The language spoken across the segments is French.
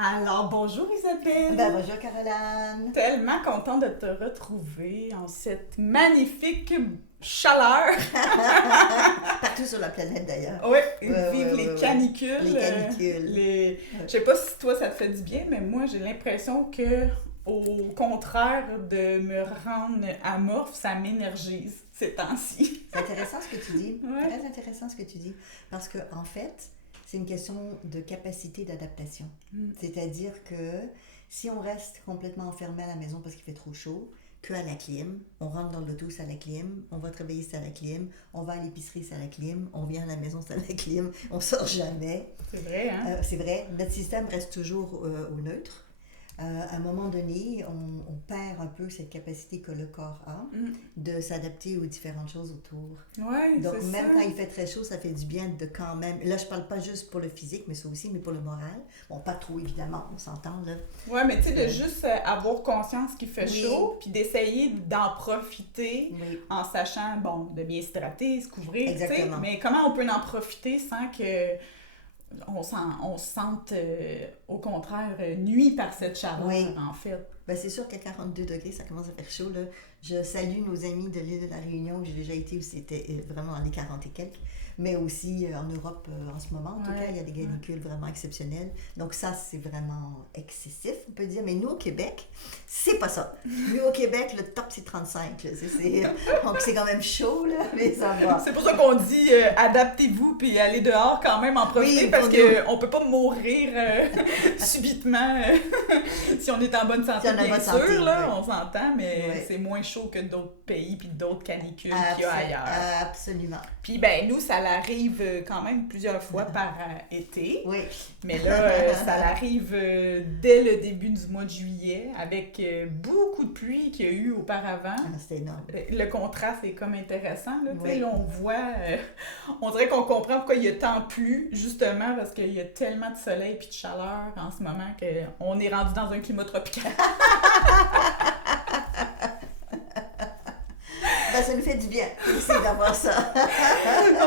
Alors, bonjour Isabelle! Bonjour Caroline! Tellement contente de te retrouver en cette magnifique chaleur! Partout sur la planète d'ailleurs. Oui, Ouais, vive ouais, les ouais. canicules! Les canicules. Je sais pas si toi ça te fait du bien, mais moi j'ai l'impression que, au contraire de me rendre amorphe, ça m'énergise ces temps-ci. C'est intéressant ce que tu dis. Ouais. Très intéressant ce que tu dis. Parce que en fait, c'est une question de capacité d'adaptation. C'est-à-dire que si on reste complètement enfermé à la maison parce qu'il fait trop chaud, qu'à la clim, on rentre dans l'auto, c'est à la clim, on va travailler, c'est à la clim, on va à l'épicerie, c'est à la clim, on vient à la maison, c'est à la clim, on sort jamais. C'est vrai, hein? C'est vrai, notre système reste toujours au neutre. À un moment donné, on perd un peu cette capacité que le corps a de s'adapter aux différentes choses autour. Ouais, Donc, c'est même ça. quand il fait très chaud, ça fait du bien de quand même... Là, je parle pas juste pour le physique, mais ça aussi, mais pour le moral. Bon, pas trop, évidemment, on s'entend, là. Ouais, mais tu sais, de juste avoir conscience qu'il fait Oui. chaud, puis d'essayer d'en profiter Oui. en sachant, bon, de bien s'hydrater, se couvrir, tu sais. Exactement. Mais comment on peut en profiter sans que on se sente, au contraire, nuit par cette chaleur, Oui. en fait. Ben, c'est sûr qu'à 42 degrés, ça commence à faire chaud, là. Je salue nos amis de l'île de la Réunion. J'ai déjà été où c'était vraiment dans les 40 et quelques. Mais aussi en Europe, en ce moment, en tout Ouais. cas, il y a des canicules vraiment exceptionnelles. Donc ça, c'est vraiment excessif, on peut dire. Mais nous, au Québec, c'est pas ça. Nous, au Québec, le top, c'est 35. Là. Donc c'est quand même chaud, là, mais ça va. C'est pour ça qu'on dit adaptez-vous puis allez dehors quand même en profiter Oui, parce pour qu'on peut pas mourir subitement si on est en bonne santé, Si on est en bien bonne sûr, santé, là, oui. on s'entend, mais Oui. c'est moins chaud que d'autres pays puis d'autres canicules qu'il y a ailleurs. Absolument. Puis ben nous, ça l'arrive quand même plusieurs fois par été, Oui. mais là, ça l'arrive dès le début du mois de juillet avec beaucoup de pluie qu'il y a eu auparavant. C'était énorme. Le contraste est comme intéressant, là, tu sais, Oui. là, on voit, on dirait qu'on comprend pourquoi il y a tant plu, justement, parce qu'il y a tellement de soleil puis de chaleur en ce moment qu'on est rendu dans un climat tropical. Ben, ça nous fait du bien aussi d'avoir ça.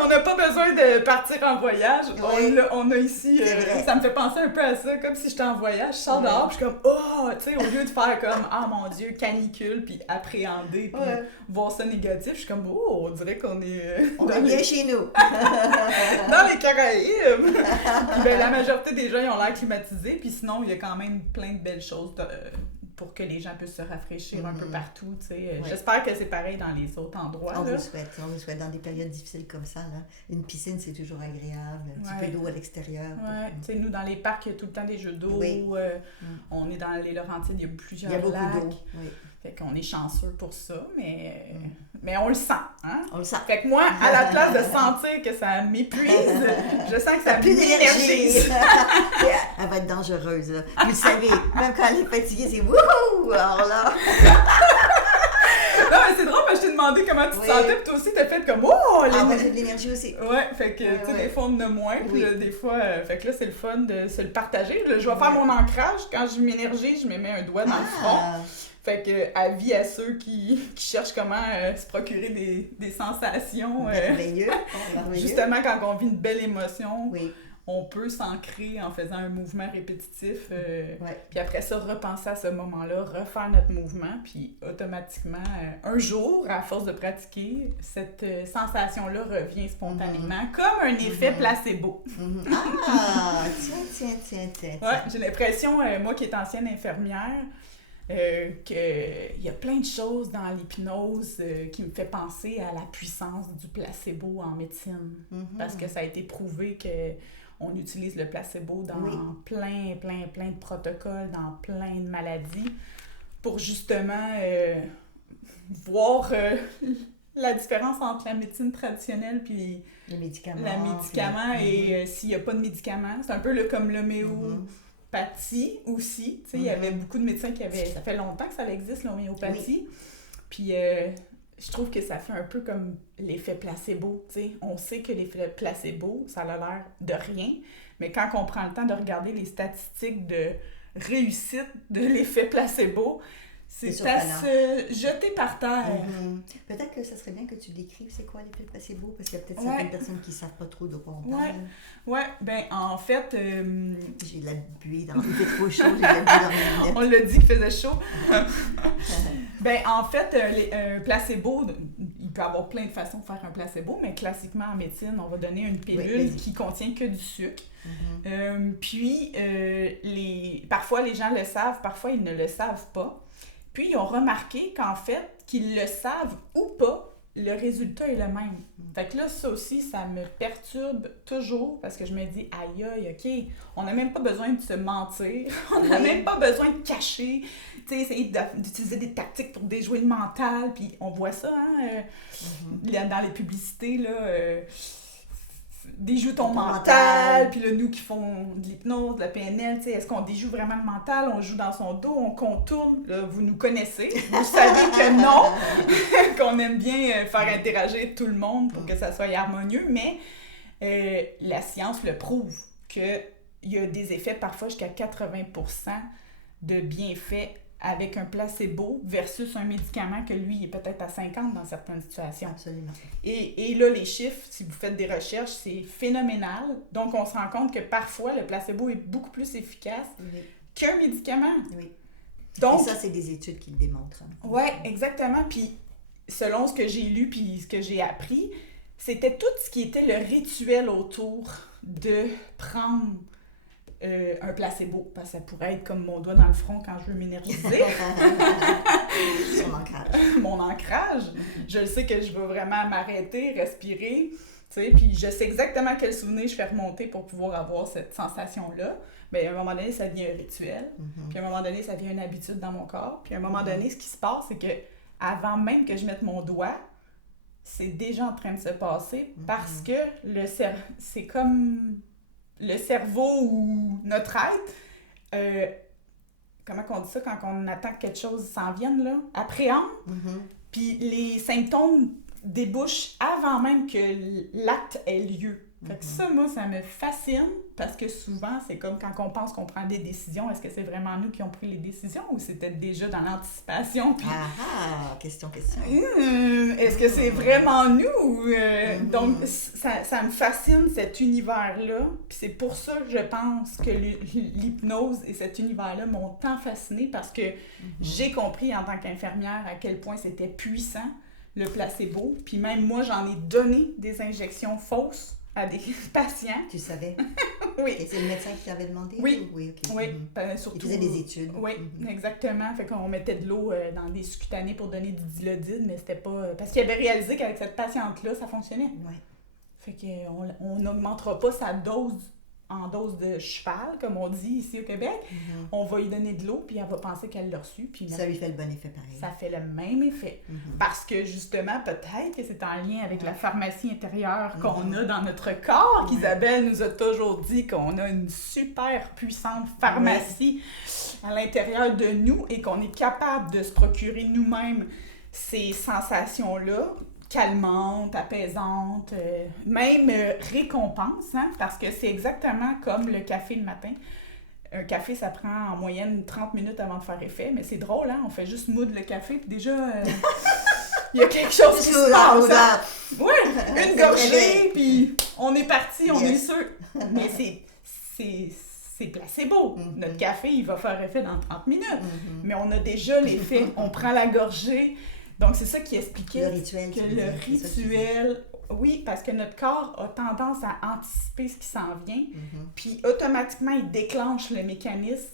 On n'a pas besoin de partir en voyage. Oui. On a ici, C'est vrai. ça me fait penser un peu à ça, comme si j'étais en voyage, je sors dehors, puis je suis comme, oh, tu sais, au lieu de faire comme, ah mon Dieu, canicule, puis appréhender, puis Ouais. voir ça négatif, je suis comme, oh, on dirait qu'on est On dans est les- bien chez nous. dans les Caraïbes. Puis ben, la majorité des gens, ils ont l'air climatisés, puis sinon, il y a quand même plein de belles choses pour que les gens puissent se rafraîchir un peu partout, tu sais. Ouais. J'espère que c'est pareil dans les autres endroits, On là. vous souhaite dans des périodes difficiles comme ça. Là. Une piscine, c'est toujours agréable. Un petit Ouais. peu d'eau à l'extérieur. Ouais, tu sais, nous, dans les parcs, il y a tout le temps des jeux d'eau. Oui. On est dans les Laurentides, il y a Il plusieurs y a beaucoup lacs. d'eau. Oui. Fait qu'on est chanceux pour ça, mais on le sent, hein? On le sent. Fait que moi, à la place de sentir que ça m'épuise, je sens que ça Plus d'énergie. m'énergise. Elle va être dangereuse. Là. Vous le savez, même quand elle est fatiguée, c'est wouhou! Alors là, Non, mais c'est drôle, parce que je t'ai demandé comment tu te Oui. sentais, puis toi aussi, t'as fait comme « Oh! moi j'ai de l'énergie aussi. Ouais, fait que, tu sais, Ouais. des fois, on en a moins, puis Oui. là, des fois, fait que là, c'est le fun de se le partager. Là, je vais faire mon ancrage. Quand je m'énergise, je me mets un doigt dans le front. Fait que, avis à ceux qui cherchent comment se procurer des sensations. Merveilleux. Merveilleux. Justement, quand on vit une belle émotion, Oui. on peut s'ancrer en faisant un mouvement répétitif. Ouais. Puis après ça, repenser à ce moment-là, refaire notre mouvement, puis automatiquement, un jour, à force de pratiquer, cette sensation-là revient spontanément, comme un effet placebo. Mhm. Tiens. Ouais, j'ai l'impression, moi qui est ancienne infirmière, qu'il y a plein de choses dans l'hypnose qui me fait penser à la puissance du placebo en médecine. Parce que ça a été prouvé qu'on utilise le placebo dans plein de protocoles, dans plein de maladies, pour justement voir la différence entre la médecine traditionnelle puis Les médicaments. le médicament et s'il n'y a pas de médicament. C'est un peu comme l'homéopathie aussi. Tu sais, il y avait beaucoup de médecins qui avaient... Ça fait longtemps que ça existe, l'homéopathie. Puis je trouve que ça fait un peu comme l'effet placebo. Tu sais, on sait que l'effet placebo, ça a l'air de rien, mais quand on prend le temps de regarder les statistiques de réussite de l'effet placebo, C'est à se jeter par terre. Peut-être que ça serait bien que tu décrives c'est quoi l'effet placebo, parce qu'il y a peut-être certaines personnes qui ne savent pas trop de quoi on parle. Ouais, ben en fait... J'ai de la buée dans... Il fait trop chaud, j'ai de la buée dans mes lunettes. On l'a dit qu'il faisait chaud. Ben en fait, un placebo, il peut y avoir plein de façons de faire un placebo, mais classiquement en médecine, on va donner une pilule qui contient que du sucre. Puis, parfois les gens le savent, parfois ils ne le savent pas. Puis, ils ont remarqué qu'en fait, qu'ils le savent ou pas, le résultat est le même. Fait que là, ça aussi, ça me perturbe toujours parce que je me dis, aïe, OK, on n'a même pas besoin de se mentir, on n'a même pas besoin de cacher, tu sais, essayer d'utiliser des tactiques pour déjouer le mental. Puis, on voit ça, dans les publicités, là... déjoue ton mental, puis là, nous qui font de l'hypnose, de la PNL, tu sais, est-ce qu'on déjoue vraiment le mental, on joue dans son dos, on contourne, là, vous nous connaissez, vous savez que non, qu'on aime bien faire interagir tout le monde pour que ça soit harmonieux, mais la science le prouve, qu'il y a des effets parfois jusqu'à 80% de bienfaits avec un placebo versus un médicament que lui, il est peut-être à 50 dans certaines situations. Absolument. Et là, les chiffres, si vous faites des recherches, c'est phénoménal. Donc, on se rend compte que parfois, le placebo est beaucoup plus efficace qu'un médicament. Oui. Donc, et ça, c'est des études qui le démontrent. Oui, exactement. Puis, selon ce que j'ai lu puis ce que j'ai appris, c'était tout ce qui était le rituel autour de prendre un placebo, parce que ça pourrait être comme mon doigt dans le front quand je veux m'énergiser. Son ancrage. Mon ancrage. Je le sais que je vais vraiment m'arrêter, respirer, tu sais, puis je sais exactement quel souvenir je fais remonter pour pouvoir avoir cette sensation-là. Mais à un moment donné, ça devient un rituel. Puis à un moment donné, ça devient une habitude dans mon corps. Puis à un moment donné, ce qui se passe, c'est que avant même que je mette mon doigt, c'est déjà en train de se passer parce que c'est comme... le cerveau ou notre être, comment on dit ça quand on attend que quelque chose s'en vienne, là? Appréhende. Puis les symptômes débouchent avant même que l'acte ait lieu. Fait que ça, moi, ça me fascine parce que souvent, c'est comme quand on pense qu'on prend des décisions, est-ce que c'est vraiment nous qui avons pris les décisions ou c'était déjà dans l'anticipation? Puis, question. Est-ce que c'est vraiment nous? Donc, ça me fascine, cet univers-là. Puis c'est pour ça que je pense que l'hypnose et cet univers-là m'ont tant fascinée parce que j'ai compris en tant qu'infirmière à quel point c'était puissant, le placebo. Puis même moi, j'en ai donné des injections fausses à des patients. Tu savais? Oui. Et c'est le médecin qui t'avait demandé? Oui. Oui, OK. Oui, surtout... Il faisait des études. Oui, exactement. Fait qu'on mettait de l'eau dans des subcutanées pour donner du dilodine, mais c'était pas... Parce qu'il avait réalisé qu'avec cette patiente-là, ça fonctionnait. Oui. Fait qu'on n'augmentera pas sa dose en dose de cheval, comme on dit ici au Québec. On va lui donner de l'eau, puis elle va penser qu'elle l'a reçu. Puis ça lui fait le bon effet pareil. Ça fait le même effet. Parce que justement, peut-être que c'est en lien avec la pharmacie intérieure qu'on a dans notre corps, qu'Isabelle nous a toujours dit qu'on a une super puissante pharmacie à l'intérieur de nous et qu'on est capable de se procurer nous-mêmes ces sensations-là, calmante, apaisante, même récompense, hein, parce que c'est exactement comme le café le matin. Un café, ça prend en moyenne 30 minutes avant de faire effet, mais c'est drôle, hein, on fait juste moudre le café, puis déjà, il y a quelque chose qui se passe. Hein? Oui, une gorgée, puis on est parti, on est sûr. Mais c'est placebo. Notre café, il va faire effet dans 30 minutes, mais on a déjà l'effet. On prend la gorgée. Donc, c'est ça qui expliquait que le rituel, oui, parce que notre corps a tendance à anticiper ce qui s'en vient, puis automatiquement, il déclenche le mécanisme.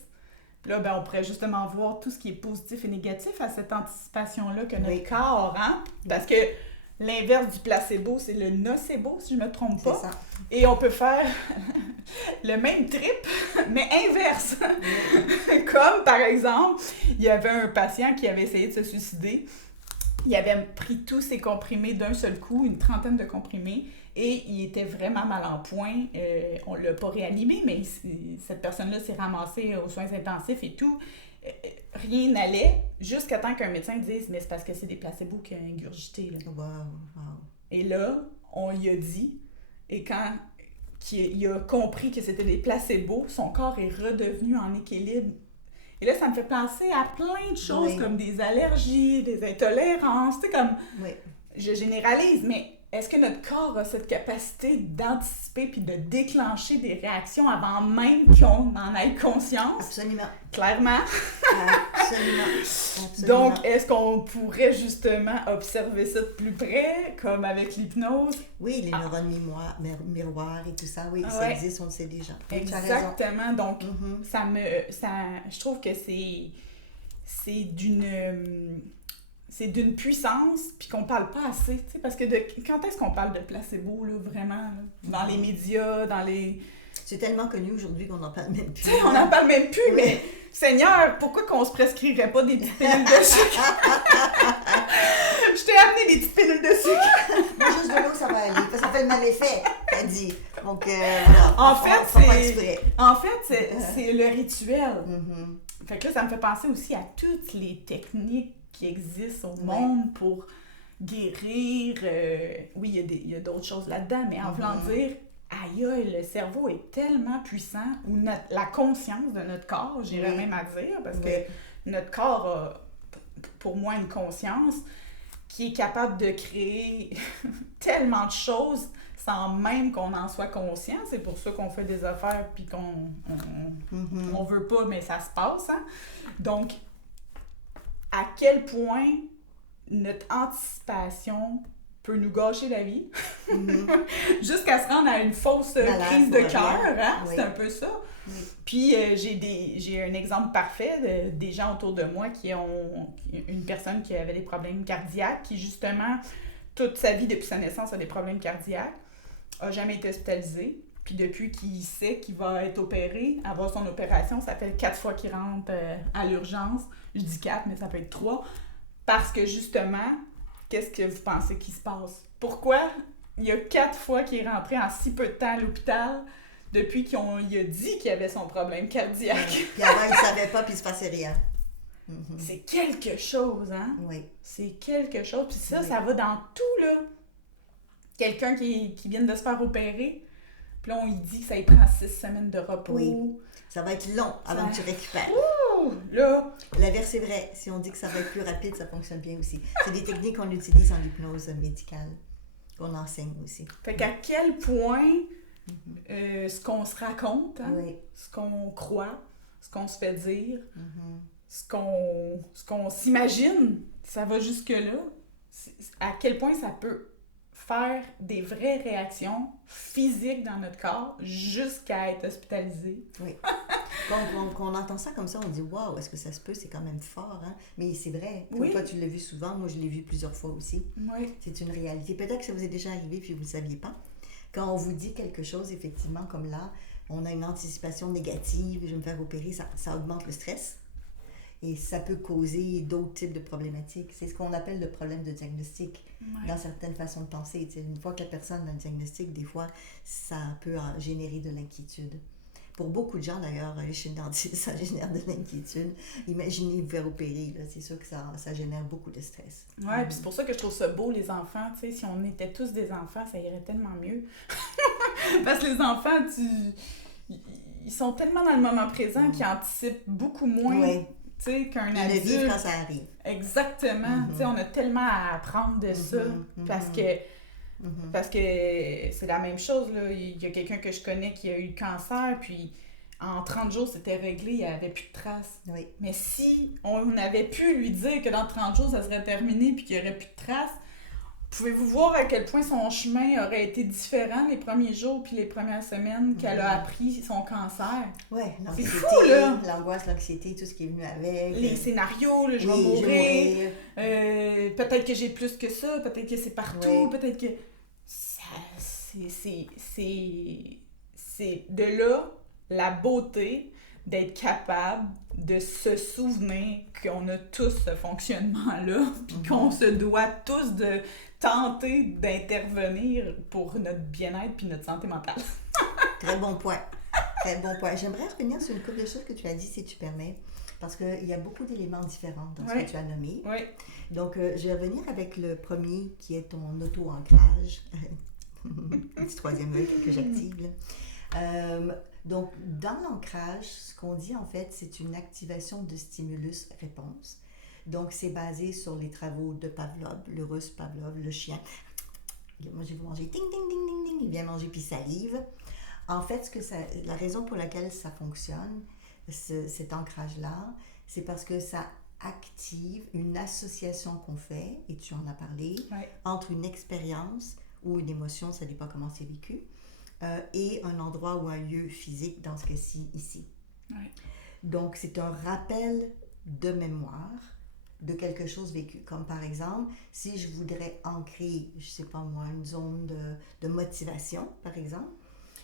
Puis là, on pourrait justement voir tout ce qui est positif et négatif à cette anticipation-là que notre corps, hein? Parce que l'inverse du placebo, c'est le nocebo, si je ne me trompe pas. C'est ça. Et on peut faire le même trip, mais inverse. Comme, par exemple, il y avait un patient qui avait essayé de se suicider. Il avait pris tous ses comprimés d'un seul coup, une trentaine de comprimés, et il était vraiment mal en point. On ne l'a pas réanimé, mais cette personne-là s'est ramassée aux soins intensifs et tout. Rien n'allait, jusqu'à temps qu'un médecin dise « Mais c'est parce que c'est des placebos qu'il a ingurgité. » Wow. Et là, on lui a dit, et quand il a compris que c'était des placebos, son corps est redevenu en équilibre. Et là, ça me fait penser à plein de choses, Oui. comme des allergies, des intolérances, tu sais, comme... Oui. Je généralise, mais est-ce que notre corps a cette capacité d'anticiper puis de déclencher des réactions avant même qu'on en ait conscience? Absolument. Clairement. Absolument. Donc, est-ce qu'on pourrait justement observer ça de plus près, comme avec l'hypnose? Oui, les neurones miroirs et tout ça, oui, ça existe, on le sait déjà. Oui, exactement. Donc, Mm-hmm. je trouve que c'est d'une puissance, puis qu'on parle pas assez, tu sais, parce que quand est-ce qu'on parle de placebo, là, vraiment, là, dans les médias, dans les... C'est tellement connu aujourd'hui qu'on n'en parle même plus. Tu sais, on n'en parle même plus, mais Seigneur, pourquoi qu'on se prescrirait pas des petites pilules de sucre? Je t'ai amené des petites pilules de sucre. Moi, juste de l'eau, ça va aller, parce que ça fait le même effet, t'as dit. Donc, voilà. En fait, c'est le rituel. Mm-hmm. Fait que là, ça me fait penser aussi à toutes les techniques qui existent au monde pour guérir. Oui, il y a d'autres choses là-dedans, mais en voulant dire, aïe, le cerveau est tellement puissant, ou la conscience de notre corps, j'irais même à dire, parce que notre corps a, pour moi, une conscience qui est capable de créer tellement de choses sans même qu'on en soit conscient. C'est pour ça qu'on fait des affaires puis on veut pas, mais ça se passe. Hein? Donc, à quel point notre anticipation peut nous gâcher la vie, jusqu'à se rendre à une fausse crise de cœur, hein? C'est un peu ça. Puis j'ai un exemple parfait des gens autour de moi qui ont une personne qui avait des problèmes cardiaques, qui justement, toute sa vie depuis sa naissance a des problèmes cardiaques, a jamais été hospitalisé. Puis depuis qu'il sait qu'il va être opéré, avoir son opération, ça fait 4 fois qu'il rentre à l'urgence. Je dis 4, mais ça peut être 3. Parce que justement, qu'est-ce que vous pensez qui se passe? Pourquoi il y a 4 fois qu'il est rentré en si peu de temps à l'hôpital depuis qu'il a dit qu'il avait son problème cardiaque? Puis avant, il ne savait pas, puis il ne se passait rien. C'est quelque chose, hein? Oui. C'est quelque chose. Puis ça va dans tout, là. Quelqu'un qui vient de se faire opérer, puis là, on lui dit que ça lui prend 6 semaines de repos. Oui. Ça va être long avant que tu récupères. Ouh! Là! L'inverse est vrai. Si on dit que ça va être plus rapide, ça fonctionne bien aussi. C'est des techniques qu'on utilise en hypnose médicale, qu'on enseigne aussi. Fait qu'à quel point ce qu'on se raconte, hein, ce qu'on croit, ce qu'on se fait dire, ce qu'on s'imagine, ça va jusque-là. À quel point ça peut faire des vraies réactions physiques dans notre corps jusqu'à être hospitalisé. Oui. Quand on entend ça comme ça, on dit « Wow, est-ce que ça se peut? C'est quand même fort. Hein? » Mais c'est vrai. Toi, tu l'as vu souvent. Moi, je l'ai vu plusieurs fois aussi. Oui. C'est une réalité. Peut-être que ça vous est déjà arrivé puis vous ne le saviez pas. Quand on vous dit quelque chose, effectivement, comme là, on a une anticipation négative, je vais me faire opérer, ça augmente le stress. Et ça peut causer d'autres types de problématiques. C'est ce qu'on appelle le problème de diagnostic dans certaines façons de penser. T'sais, une fois que la personne a un diagnostic, des fois, ça peut générer de l'inquiétude. Pour beaucoup de gens, d'ailleurs, chez le dentiste, ça génère de l'inquiétude. Imaginez vous faire opérer, là, c'est sûr que ça génère beaucoup de stress. Oui, puis c'est pour ça que je trouve ça beau, les enfants. Tu sais, si on était tous des enfants, ça irait tellement mieux. Parce que les enfants, ils sont tellement dans le moment présent qu'ils anticipent beaucoup moins. Oui. Tu sais, qu'un adulte. Le vivre quand ça arrive. Exactement. Tu sais, on a tellement à apprendre de ça. Parce que c'est la même chose, là. Il y a quelqu'un que je connais qui a eu le cancer, puis en 30 jours, c'était réglé, il n'y avait plus de traces. Oui. Mais si on avait pu lui dire que dans 30 jours, ça serait terminé, puis qu'il n'y aurait plus de traces, pouvez-vous voir à quel point son chemin aurait été différent les premiers jours puis les premières semaines qu'elle a appris son cancer? Oui, c'est fou, là! L'angoisse, l'anxiété, tout ce qui est venu avec. Les scénarios, là, je vais mourir. Peut-être que j'ai plus que ça, peut-être que c'est partout, peut-être que... C'est de là la beauté d'être capable de se souvenir qu'on a tous ce fonctionnement-là, puis qu'on se doit tous de tenter d'intervenir pour notre bien-être puis notre santé mentale. Très bon point. Très bon point. J'aimerais revenir sur une couple de choses que tu as dit, si tu permets, parce qu'il y a beaucoup d'éléments différents dans ce que tu as nommé. Oui. Donc, je vais revenir avec le premier, qui est ton auto-ancrage. Un petit troisième œil que j'active. Donc, dans l'ancrage, ce qu'on dit en fait, c'est une activation de stimulus-réponse. Donc, c'est basé sur les travaux de Pavlov, le russe Pavlov, le chien. Moi, j'ai manger, ding, ding, ding, ding, ding, il vient manger puis salive. En fait, la raison pour laquelle ça fonctionne, cet ancrage-là, c'est parce que ça active une association qu'on fait, et tu en as parlé, entre une expérience ou une émotion, ça dépend comment c'est vécu, et un endroit ou un lieu physique, dans ce cas-ci, ici. Ouais. Donc, c'est un rappel de mémoire de quelque chose vécu. Comme par exemple, si je voudrais ancrer, je sais pas moi, une zone de motivation, par exemple,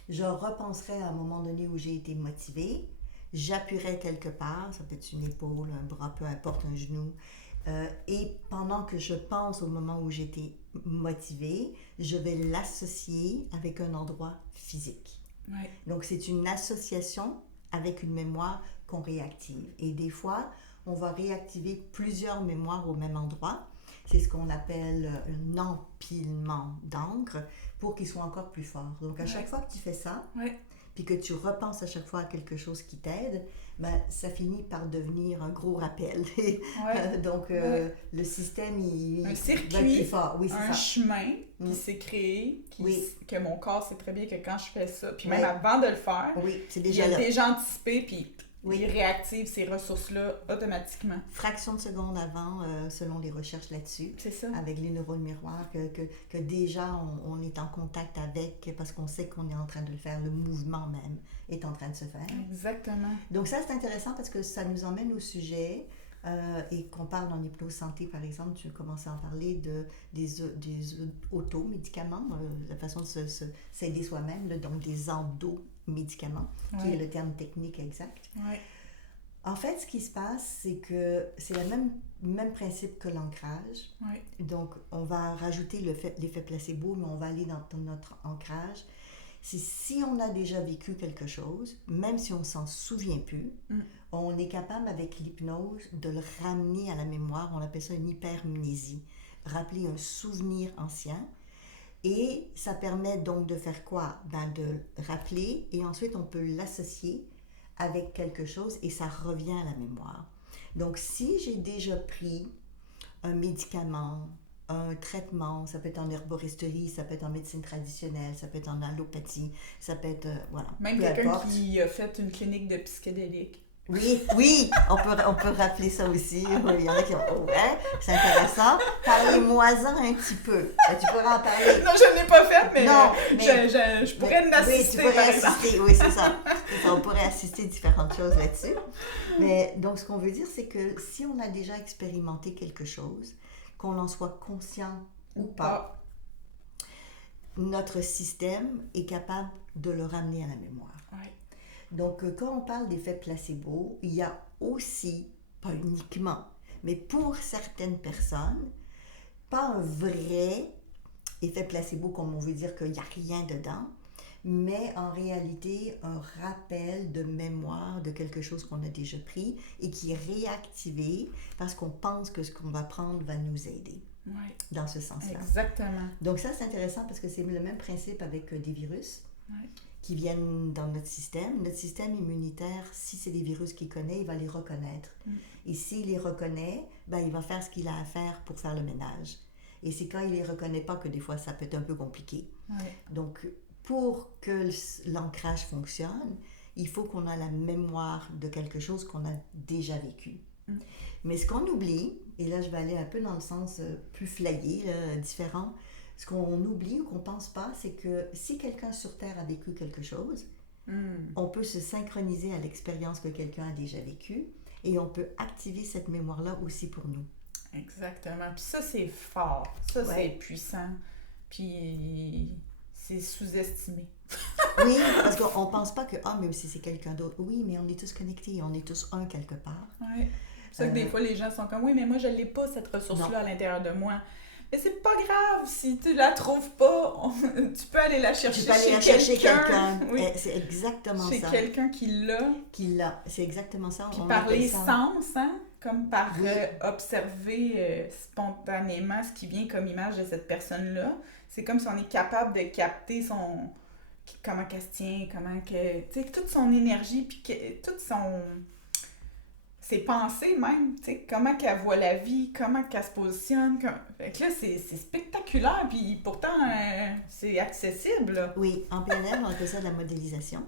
je repenserais à un moment donné où j'ai été motivée, j'appuierais quelque part, ça peut être une épaule, un bras, peu importe, un genou, et pendant que je pense au moment où j'étais motivée, je vais l'associer avec un endroit physique. Ouais. Donc, c'est une association avec une mémoire qu'on réactive. Et des fois, on va réactiver plusieurs mémoires au même endroit. C'est ce qu'on appelle un empilement d'encre pour qu'ils soient encore plus forts. Donc, à chaque fois que tu fais ça, puis que tu repenses à chaque fois à quelque chose qui t'aide, ben, ça finit par devenir un gros rappel. Donc, le système, il va être plus fort. Oui, c'est un chemin qui s'est créé, que mon corps sait très bien que quand je fais ça, puis même avant de le faire, c'est déjà il a déjà anticipé, puis il réactive ces ressources-là automatiquement. Fraction de seconde avant, selon les recherches là-dessus, c'est ça. Avec les neurones miroirs, que déjà on est en contact avec, parce qu'on sait qu'on est en train de le faire, le mouvement même est en train de se faire. Exactement. Donc ça, c'est intéressant parce que ça nous emmène au sujet, et qu'on parle en hypnose santé, par exemple, tu as commencé à en parler des automédicaments, la façon de s'aider soi-même, donc des endomédicaments, qui est le terme technique exact. En fait, ce qui se passe, c'est que c'est le même principe que l'ancrage. Donc, on va rajouter l'effet placebo, mais on va aller dans notre ancrage. C'est si on a déjà vécu quelque chose, même si on ne s'en souvient plus, on est capable, avec l'hypnose, de le ramener à la mémoire. On appelle ça une hypermnésie. Rappeler un souvenir ancien. Et ça permet donc de faire quoi? De rappeler, et ensuite on peut l'associer avec quelque chose et ça revient à la mémoire. Donc, si j'ai déjà pris un médicament, un traitement, ça peut être en herboristerie, ça peut être en médecine traditionnelle, ça peut être en allopathie, ça peut être, voilà. Même quelqu'un qui a fait une clinique de psychédéliques. Oui, on peut rappeler ça aussi. Il y en a qui ont, c'est intéressant. Parlez-moi-en un petit peu. Tu pourrais en parler. Non, je ne l'ai pas fait, mais, je pourrais l'assister. Oui, tu pourrais assister, oui, c'est ça. On pourrait assister à différentes choses là-dessus. Mais donc, ce qu'on veut dire, c'est que si on a déjà expérimenté quelque chose, qu'on en soit conscient ou pas, notre système est capable de le ramener à la mémoire. Donc, quand on parle d'effet placebo, il y a aussi, pas uniquement, mais pour certaines personnes, pas un vrai effet placebo, comme on veut dire qu'il n'y a rien dedans, mais en réalité, un rappel de mémoire de quelque chose qu'on a déjà pris et qui est réactivé parce qu'on pense que ce qu'on va prendre va nous aider. Dans ce sens-là. Exactement. Donc ça, c'est intéressant parce que c'est le même principe avec des virus. Qui viennent dans notre système. Notre système immunitaire, si c'est des virus qu'il connaît, il va les reconnaître. Et s'il les reconnaît, il va faire ce qu'il a à faire pour faire le ménage. Et c'est quand il les reconnaît pas que des fois, ça peut être un peu compliqué. Donc, pour que l'ancrage fonctionne, il faut qu'on ait la mémoire de quelque chose qu'on a déjà vécu. Mais ce qu'on oublie, et là, je vais aller un peu dans le sens plus flayé, différent, ce qu'on oublie ou qu'on ne pense pas, c'est que si quelqu'un sur Terre a vécu quelque chose, on peut se synchroniser à l'expérience que quelqu'un a déjà vécue et on peut activer cette mémoire-là aussi pour nous. Exactement. Puis ça, c'est fort. Ça, c'est puissant. Puis c'est sous-estimé. Oui, parce qu'on ne pense pas que, mais si c'est quelqu'un d'autre. Oui, mais on est tous connectés, on est tous un quelque part. Oui. C'est ça que des fois, les gens sont comme, oui, mais moi, je ne l'ai pas, cette ressource-là, à l'intérieur de moi. Mais c'est pas grave, si tu la trouves pas, tu peux aller la chercher chez quelqu'un. Oui. C'est exactement ça. Chez quelqu'un qui l'a. C'est exactement ça. Puis par les sens, comme par observer spontanément ce qui vient comme image de cette personne-là. C'est comme si on est capable de capter comment qu'elle se tient, comment que... Tu sais, toute son énergie, puis toute ses pensées même, tu sais, comment qu'elle voit la vie, comment qu'elle se positionne. Fait que là, c'est spectaculaire, puis pourtant, c'est accessible, là. Oui, en PNL, on appelle ça de la modélisation.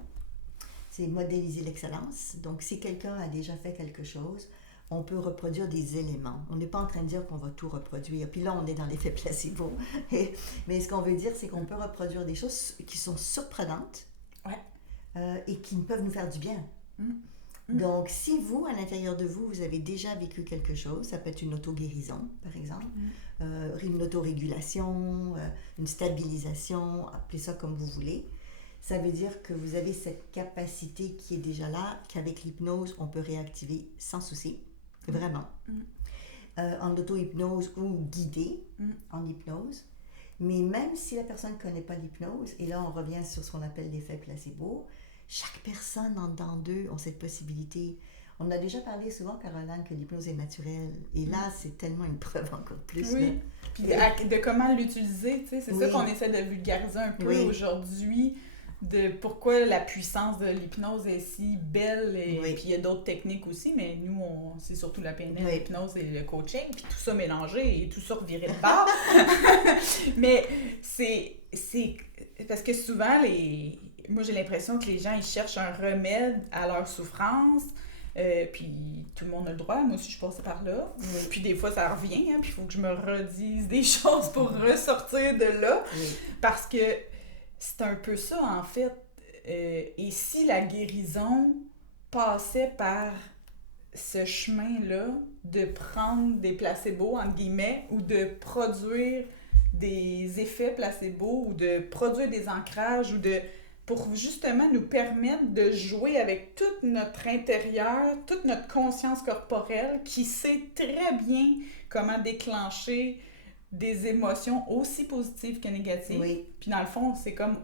C'est modéliser l'excellence. Donc, si quelqu'un a déjà fait quelque chose, on peut reproduire des éléments. On n'est pas en train de dire qu'on va tout reproduire. Puis là, on est dans l'effet placebo. Mais ce qu'on veut dire, c'est qu'on peut reproduire des choses qui sont surprenantes et qui peuvent nous faire du bien. Donc, si vous, à l'intérieur de vous, vous avez déjà vécu quelque chose, ça peut être une auto-guérison, par exemple, une autorégulation, une stabilisation, appelez ça comme vous voulez, ça veut dire que vous avez cette capacité qui est déjà là, qu'avec l'hypnose, on peut réactiver sans souci, vraiment. En auto-hypnose ou guidée en hypnose. Mais même si la personne ne connaît pas l'hypnose, et là on revient sur ce qu'on appelle l'effet placebo, chaque personne en dedans d'eux a cette possibilité. On a déjà parlé souvent, Caroline, que l'hypnose est naturelle. Et là, c'est tellement une preuve encore plus. Oui, puis de comment l'utiliser, tu sais, c'est ça qu'on essaie de vulgariser un peu aujourd'hui, de pourquoi la puissance de l'hypnose est si belle, et puis il y a d'autres techniques aussi, mais nous, c'est surtout la PNL, l'hypnose et le coaching, puis tout ça mélangé et tout ça reviré de bord. Mais c'est parce que souvent, moi j'ai l'impression que les gens, ils cherchent un remède à leur souffrance, puis tout le monde a le droit, moi aussi je passe par là, puis des fois ça revient, hein, puis il faut que je me redise des choses pour ressortir de là, parce que c'est un peu ça, en fait. Et si la guérison passait par ce chemin-là de prendre des placebos, entre guillemets, ou de produire des effets placebos, ou de produire des ancrages, ou pour justement nous permettre de jouer avec tout notre intérieur, toute notre conscience corporelle, qui sait très bien comment déclencher des émotions aussi positives que négatives. Puis dans le fond, c'est comme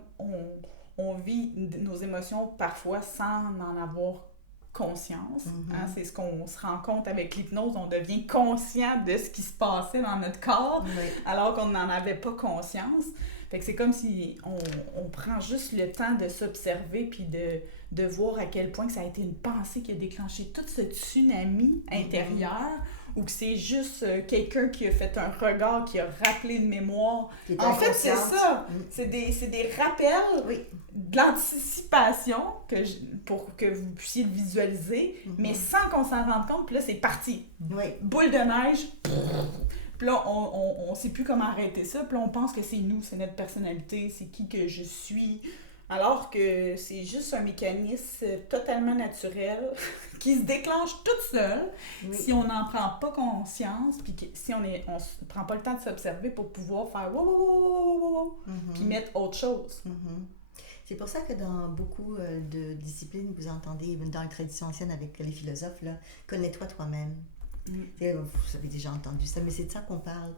on vit nos émotions parfois sans en avoir conscience. Hein? C'est ce qu'on se rend compte avec l'hypnose. On devient conscient de ce qui se passait dans notre corps alors qu'on n'en avait pas conscience. Fait que c'est comme si on prend juste le temps de s'observer puis de voir à quel point que ça a été une pensée qui a déclenché tout ce tsunami intérieur ou que c'est juste quelqu'un qui a fait un regard, qui a rappelé une mémoire. En fait, c'est ça. C'est des rappels, de l'anticipation pour que vous puissiez le visualiser, mais sans qu'on s'en rende compte. Puis là, c'est parti. Boule de neige. Puis là, on sait plus comment arrêter ça. Puis là, on pense que c'est nous, c'est notre personnalité, c'est qui que je suis. Alors que c'est juste un mécanisme totalement naturel qui se déclenche toute seule si on n'en prend pas conscience, puis si on ne prend pas le temps de s'observer pour pouvoir faire wow, puis mettre autre chose. C'est pour ça que dans beaucoup de disciplines, vous entendez, dans la tradition ancienne avec les philosophes, là, connais-toi toi-même. Vous avez déjà entendu ça, mais c'est de ça qu'on parle.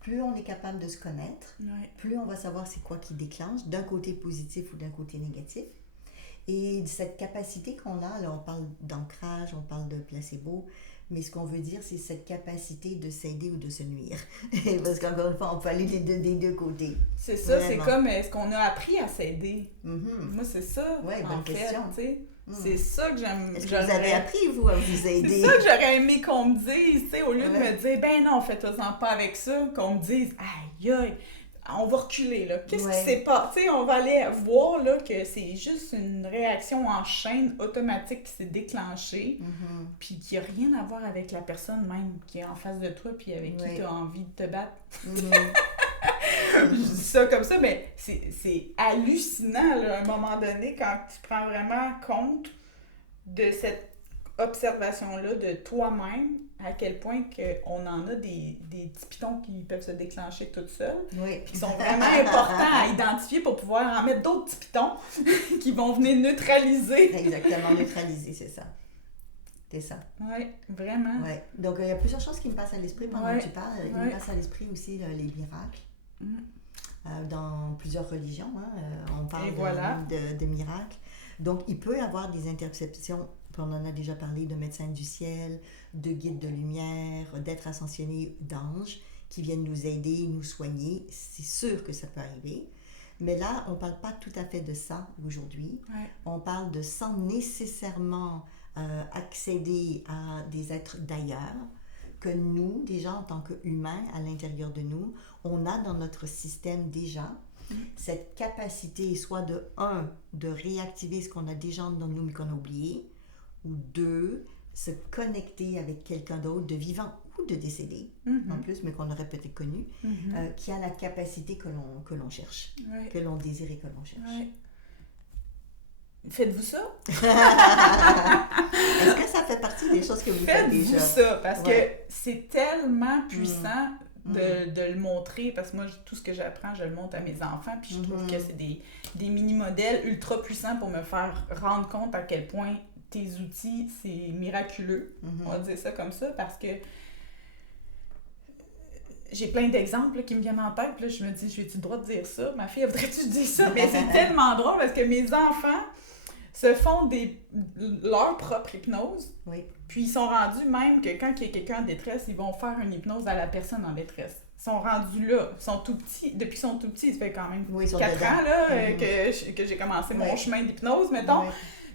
Plus on est capable de se connaître, plus on va savoir c'est quoi qui déclenche, d'un côté positif ou d'un côté négatif. Et cette capacité qu'on a, là on parle d'ancrage, on parle de placebo, mais ce qu'on veut dire, c'est cette capacité de s'aider ou de se nuire. Parce qu'encore une fois, on peut aller des deux côtés. C'est ça, vraiment. C'est comme, est-ce qu'on a appris à s'aider? Moi, c'est ça, bonne question. Tu sais. C'est ça que j'aime. Est-ce que vous avez appris, vous, à vous aider? C'est ça que j'aurais aimé qu'on me dise, tu sais, au lieu de me dire, ben non, faites-en pas avec ça, qu'on me dise, aïe, on va reculer, là. Qu'est-ce qui s'est passé? Tu sais, on va aller voir, là, que c'est juste une réaction en chaîne automatique qui s'est déclenchée, puis qui n'a rien à voir avec la personne même qui est en face de toi, puis avec qui tu as envie de te battre. Je dis ça comme ça, mais c'est hallucinant, là, à un moment donné, quand tu prends vraiment compte de cette observation-là de toi-même, à quel point qu'on en a des petits pitons qui peuvent se déclencher toutes seules, puis qui sont vraiment importants à identifier pour pouvoir en mettre d'autres petits pitons qui vont venir neutraliser. Exactement, neutraliser, c'est ça. C'est ça. Oui, vraiment. Donc, il y a plusieurs choses qui me passent à l'esprit pendant que tu parles. Il me passe à l'esprit aussi les miracles. Dans plusieurs religions, on parle de miracles. Donc, il peut y avoir des interceptions, puis on en a déjà parlé, de médecins du ciel, de guides de lumière, d'êtres ascensionnés, d'anges qui viennent nous aider, nous soigner. C'est sûr que ça peut arriver. Mais là, on ne parle pas tout à fait de ça aujourd'hui. Ouais. On parle de sans nécessairement accéder à des êtres d'ailleurs, que nous, déjà en tant qu'humains, à l'intérieur de nous, on a dans notre système déjà cette capacité, soit de réactiver ce qu'on a déjà dans nous mais qu'on a oublié, ou deux, se connecter avec quelqu'un d'autre, de vivant ou de décédé, en plus, mais qu'on aurait peut-être connu, qui a la capacité que l'on cherche, que l'on désire et que l'on cherche. Ouais. Faites-vous ça? Est-ce que ça fait partie des choses que vous faites déjà? Faites-vous ça, parce que c'est tellement puissant de le montrer, parce que moi, tout ce que j'apprends, je le montre à mes enfants, puis je trouve que c'est des mini-modèles ultra puissants pour me faire rendre compte à quel point tes outils, c'est miraculeux, on va dire ça comme ça, parce que j'ai plein d'exemples là, qui me viennent en tête, puis là, je me dis, j'ai-tu le droit de dire ça? Ma fille, voudrait-tu dire ça? Mais c'est tellement drôle, parce que mes enfants se font leur propre hypnose, puis ils sont rendus même que quand il y a quelqu'un en détresse, ils vont faire une hypnose à la personne en détresse. Ils sont rendus là, ils sont tout petits, depuis qu'ils sont tout petits, ça fait quand même 4 ans là, que j'ai commencé mon chemin d'hypnose, mettons.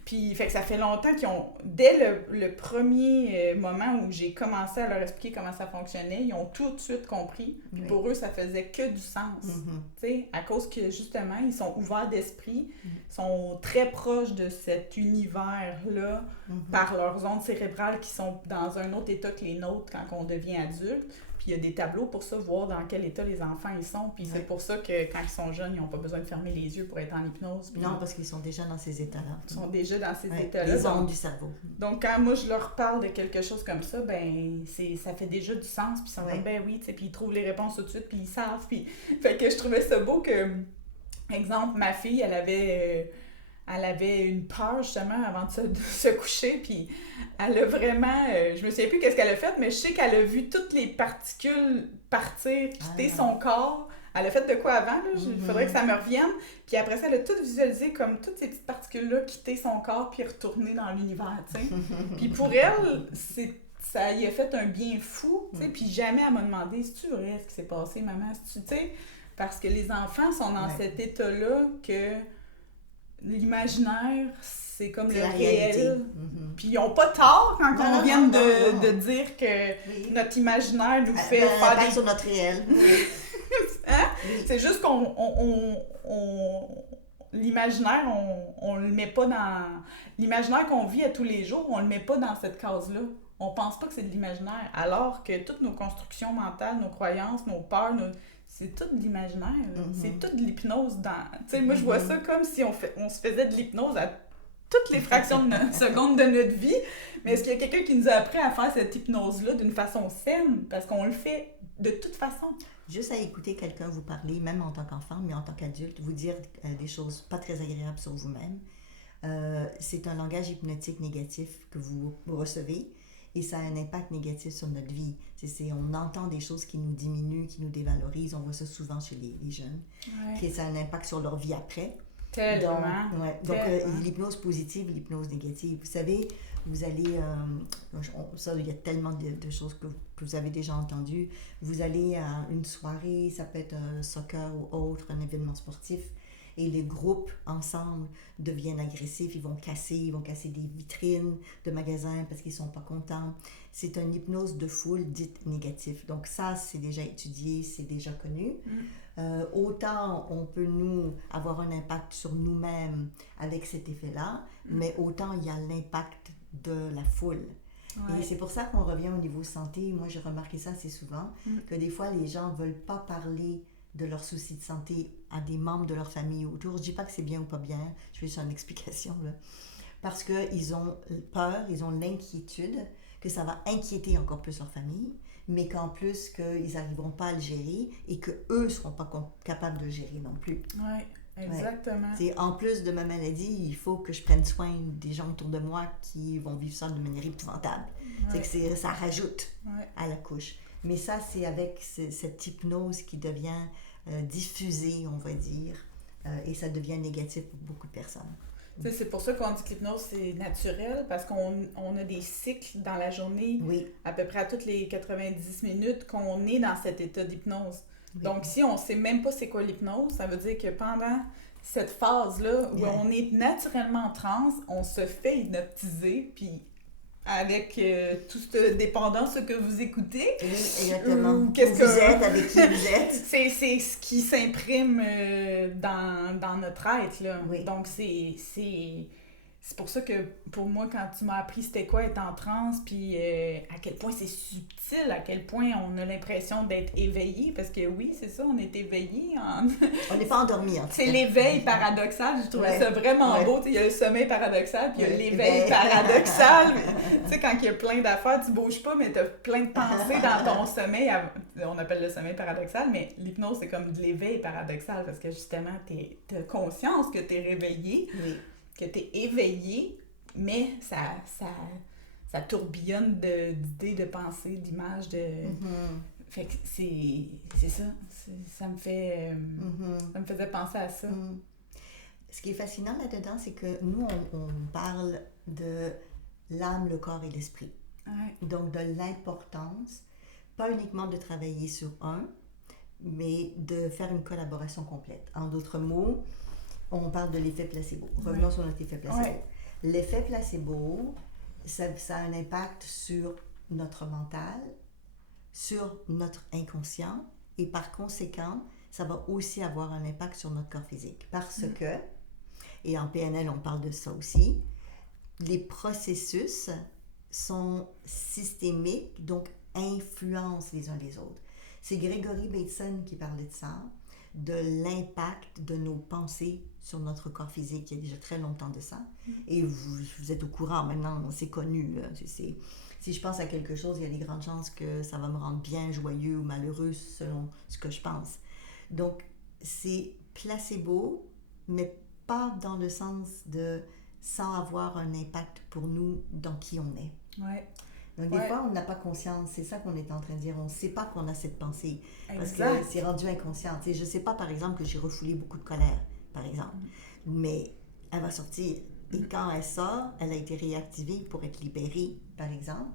Puis, fait que ça fait longtemps qu'ils ont, dès le premier moment où j'ai commencé à leur expliquer comment ça fonctionnait, ils ont tout de suite compris. Puis pour eux, ça faisait que du sens. Tu sais, à cause que, justement, ils sont ouverts d'esprit, sont très proches de cet univers-là par leurs ondes cérébrales qui sont dans un autre état que les nôtres quand on devient adulte. Puis il y a des tableaux pour ça, voir dans quel état les enfants ils sont. Puis c'est pour ça que quand ils sont jeunes, ils n'ont pas besoin de fermer les yeux pour être en hypnose. Puis non, parce qu'ils sont déjà dans ces états-là. Ils sont déjà dans ces états-là. Les ondes du cerveau. Donc quand moi je leur parle de quelque chose comme ça, ben ça fait déjà du sens. Puis ils sont comme, ben oui, tu sais, puis ils trouvent les réponses tout de suite, puis ils savent. Puis fait que je trouvais ça beau que, exemple, ma fille, elle avait une peur justement avant de se coucher, puis elle a vraiment, je me souviens plus qu'est-ce qu'elle a fait, mais je sais qu'elle a vu toutes les particules partir, quitter son corps. Elle a fait de quoi avant, là? Il faudrait que ça me revienne. Puis après ça, elle a tout visualisé comme toutes ces petites particules-là quitter son corps puis retourner dans l'univers, tu sais. Puis pour elle, ça y a fait un bien fou, tu sais. Puis jamais elle m'a demandé, c'est-tu vrai ce qui s'est passé, maman? Tu sais, parce que les enfants sont dans cet état-là que l'imaginaire, c'est comme le réel. Puis ils n'ont pas tort quand on vient de dire que notre imaginaire nous fait faire des... sur notre réel. Hein? C'est juste qu'on l'imaginaire, on le met pas dans... L'imaginaire qu'on vit à tous les jours, on le met pas dans cette case-là. On pense pas que c'est de l'imaginaire, alors que toutes nos constructions mentales, nos croyances, nos peurs, c'est tout de l'imaginaire. C'est tout de l'hypnose dans... Tu sais, moi, je vois ça comme si on se faisait de l'hypnose à toutes les fractions de secondes de notre vie. Mais est-ce qu'il y a quelqu'un qui nous a appris à faire cette hypnose-là d'une façon saine? Parce qu'on le fait de toute façon. Juste à écouter quelqu'un vous parler, même en tant qu'enfant, mais en tant qu'adulte, vous dire des choses pas très agréables sur vous-même, c'est un langage hypnotique négatif que vous recevez et ça a un impact négatif sur notre vie. On entend des choses qui nous diminuent, qui nous dévalorisent. On voit ça souvent chez les jeunes. Et ça a un impact sur leur vie après. Tellement. Donc l'hypnose positive, l'hypnose négative. Vous savez, vous allez... ça, il y a tellement de choses que vous avez déjà entendues. Vous allez à une soirée, ça peut être un soccer ou autre, un événement sportif, et les groupes ensemble deviennent agressifs, ils vont casser des vitrines de magasins parce qu'ils ne sont pas contents. C'est une hypnose de foule dite négative. Donc ça, c'est déjà étudié, c'est déjà connu. Autant on peut nous avoir un impact sur nous-mêmes avec cet effet-là, mais autant il y a l'impact de la foule. Et c'est pour ça qu'on revient au niveau santé. Moi, j'ai remarqué ça assez souvent, que des fois, les gens ne veulent pas parler de leurs soucis de santé à des membres de leur famille autour. Je ne dis pas que c'est bien ou pas bien, je fais juste une explication, là. Parce qu'ils ont peur, ils ont l'inquiétude que ça va inquiéter encore plus leur famille, mais qu'en plus qu'ils n'arriveront pas à le gérer et qu'eux ne seront pas capables de le gérer non plus. Oui, exactement. C'est, en plus de ma maladie, il faut que je prenne soin des gens autour de moi qui vont vivre ça de manière épouvantable. C'est que ça rajoute à la couche. Mais ça, c'est avec cette hypnose qui devient diffusée, on va dire, et ça devient négatif pour beaucoup de personnes. Tu sais, c'est pour ça qu'on dit que l'hypnose, c'est naturel, parce qu'on a des cycles dans la journée, à peu près à toutes les 90 minutes, qu'on est dans cet état d'hypnose. Oui. Donc, si on sait même pas c'est quoi l'hypnose, ça veut dire que pendant cette phase-là où on est naturellement en transe, on se fait hypnotiser, puis avec toute cette dépendance que vous écoutez. Oui, exactement. Qu'est-ce que vous êtes, avec qui vous êtes. c'est ce qui s'imprime dans notre être, là. Oui. Donc, c'est pour ça que, pour moi, quand tu m'as appris c'était quoi être en transe, puis à quel point c'est subtil, à quel point on a l'impression d'être éveillé, parce que oui, c'est ça, on est éveillé. On n'est pas endormi, en fait. C'est l'éveil paradoxal, je trouvais ça vraiment beau. Il y a le sommeil paradoxal, puis il y a l'éveil paradoxal. Tu sais, quand il y a plein d'affaires, tu bouges pas, mais tu as plein de pensées dans ton sommeil. On appelle le sommeil paradoxal, mais l'hypnose, c'est comme de l'éveil paradoxal, parce que justement, tu as conscience que tu es réveillé. Oui. Que tu es éveillé, mais ça tourbillonne d'idées, de pensées, d'images, de... Fait que c'est ça. Ça me fait... Ça me faisait penser à ça. Ce qui est fascinant là-dedans, c'est que nous, on parle de l'âme, le corps et l'esprit. Ouais. Donc, de l'importance, pas uniquement de travailler sur un, mais de faire une collaboration complète. En d'autres mots, on parle de l'effet placebo. Revenons sur notre effet placebo. Ouais. L'effet placebo, ça a un impact sur notre mental, sur notre inconscient, et par conséquent, ça va aussi avoir un impact sur notre corps physique. Parce que, et en PNL, on parle de ça aussi, les processus sont systémiques, donc influencent les uns les autres. C'est Gregory Bateson qui parlait de ça, de l'impact de nos pensées sur notre corps physique. Il y a déjà très longtemps de ça. Et vous êtes au courant maintenant, c'est connu. Si je pense à quelque chose, il y a des grandes chances que ça va me rendre bien, joyeux ou malheureux selon ce que je pense. Donc, c'est placebo, mais pas dans le sens de sans avoir un impact pour nous dans qui on est. Ouais. Donc, des fois, on n'a pas conscience. C'est ça qu'on est en train de dire. On ne sait pas qu'on a cette pensée. Parce Exact. que c'est rendu inconscient. Tu sais, je ne sais pas, par exemple, que j'ai refoulé beaucoup de colère, par exemple. Mais elle va sortir. Et quand elle sort, elle a été réactivée pour être libérée, par exemple.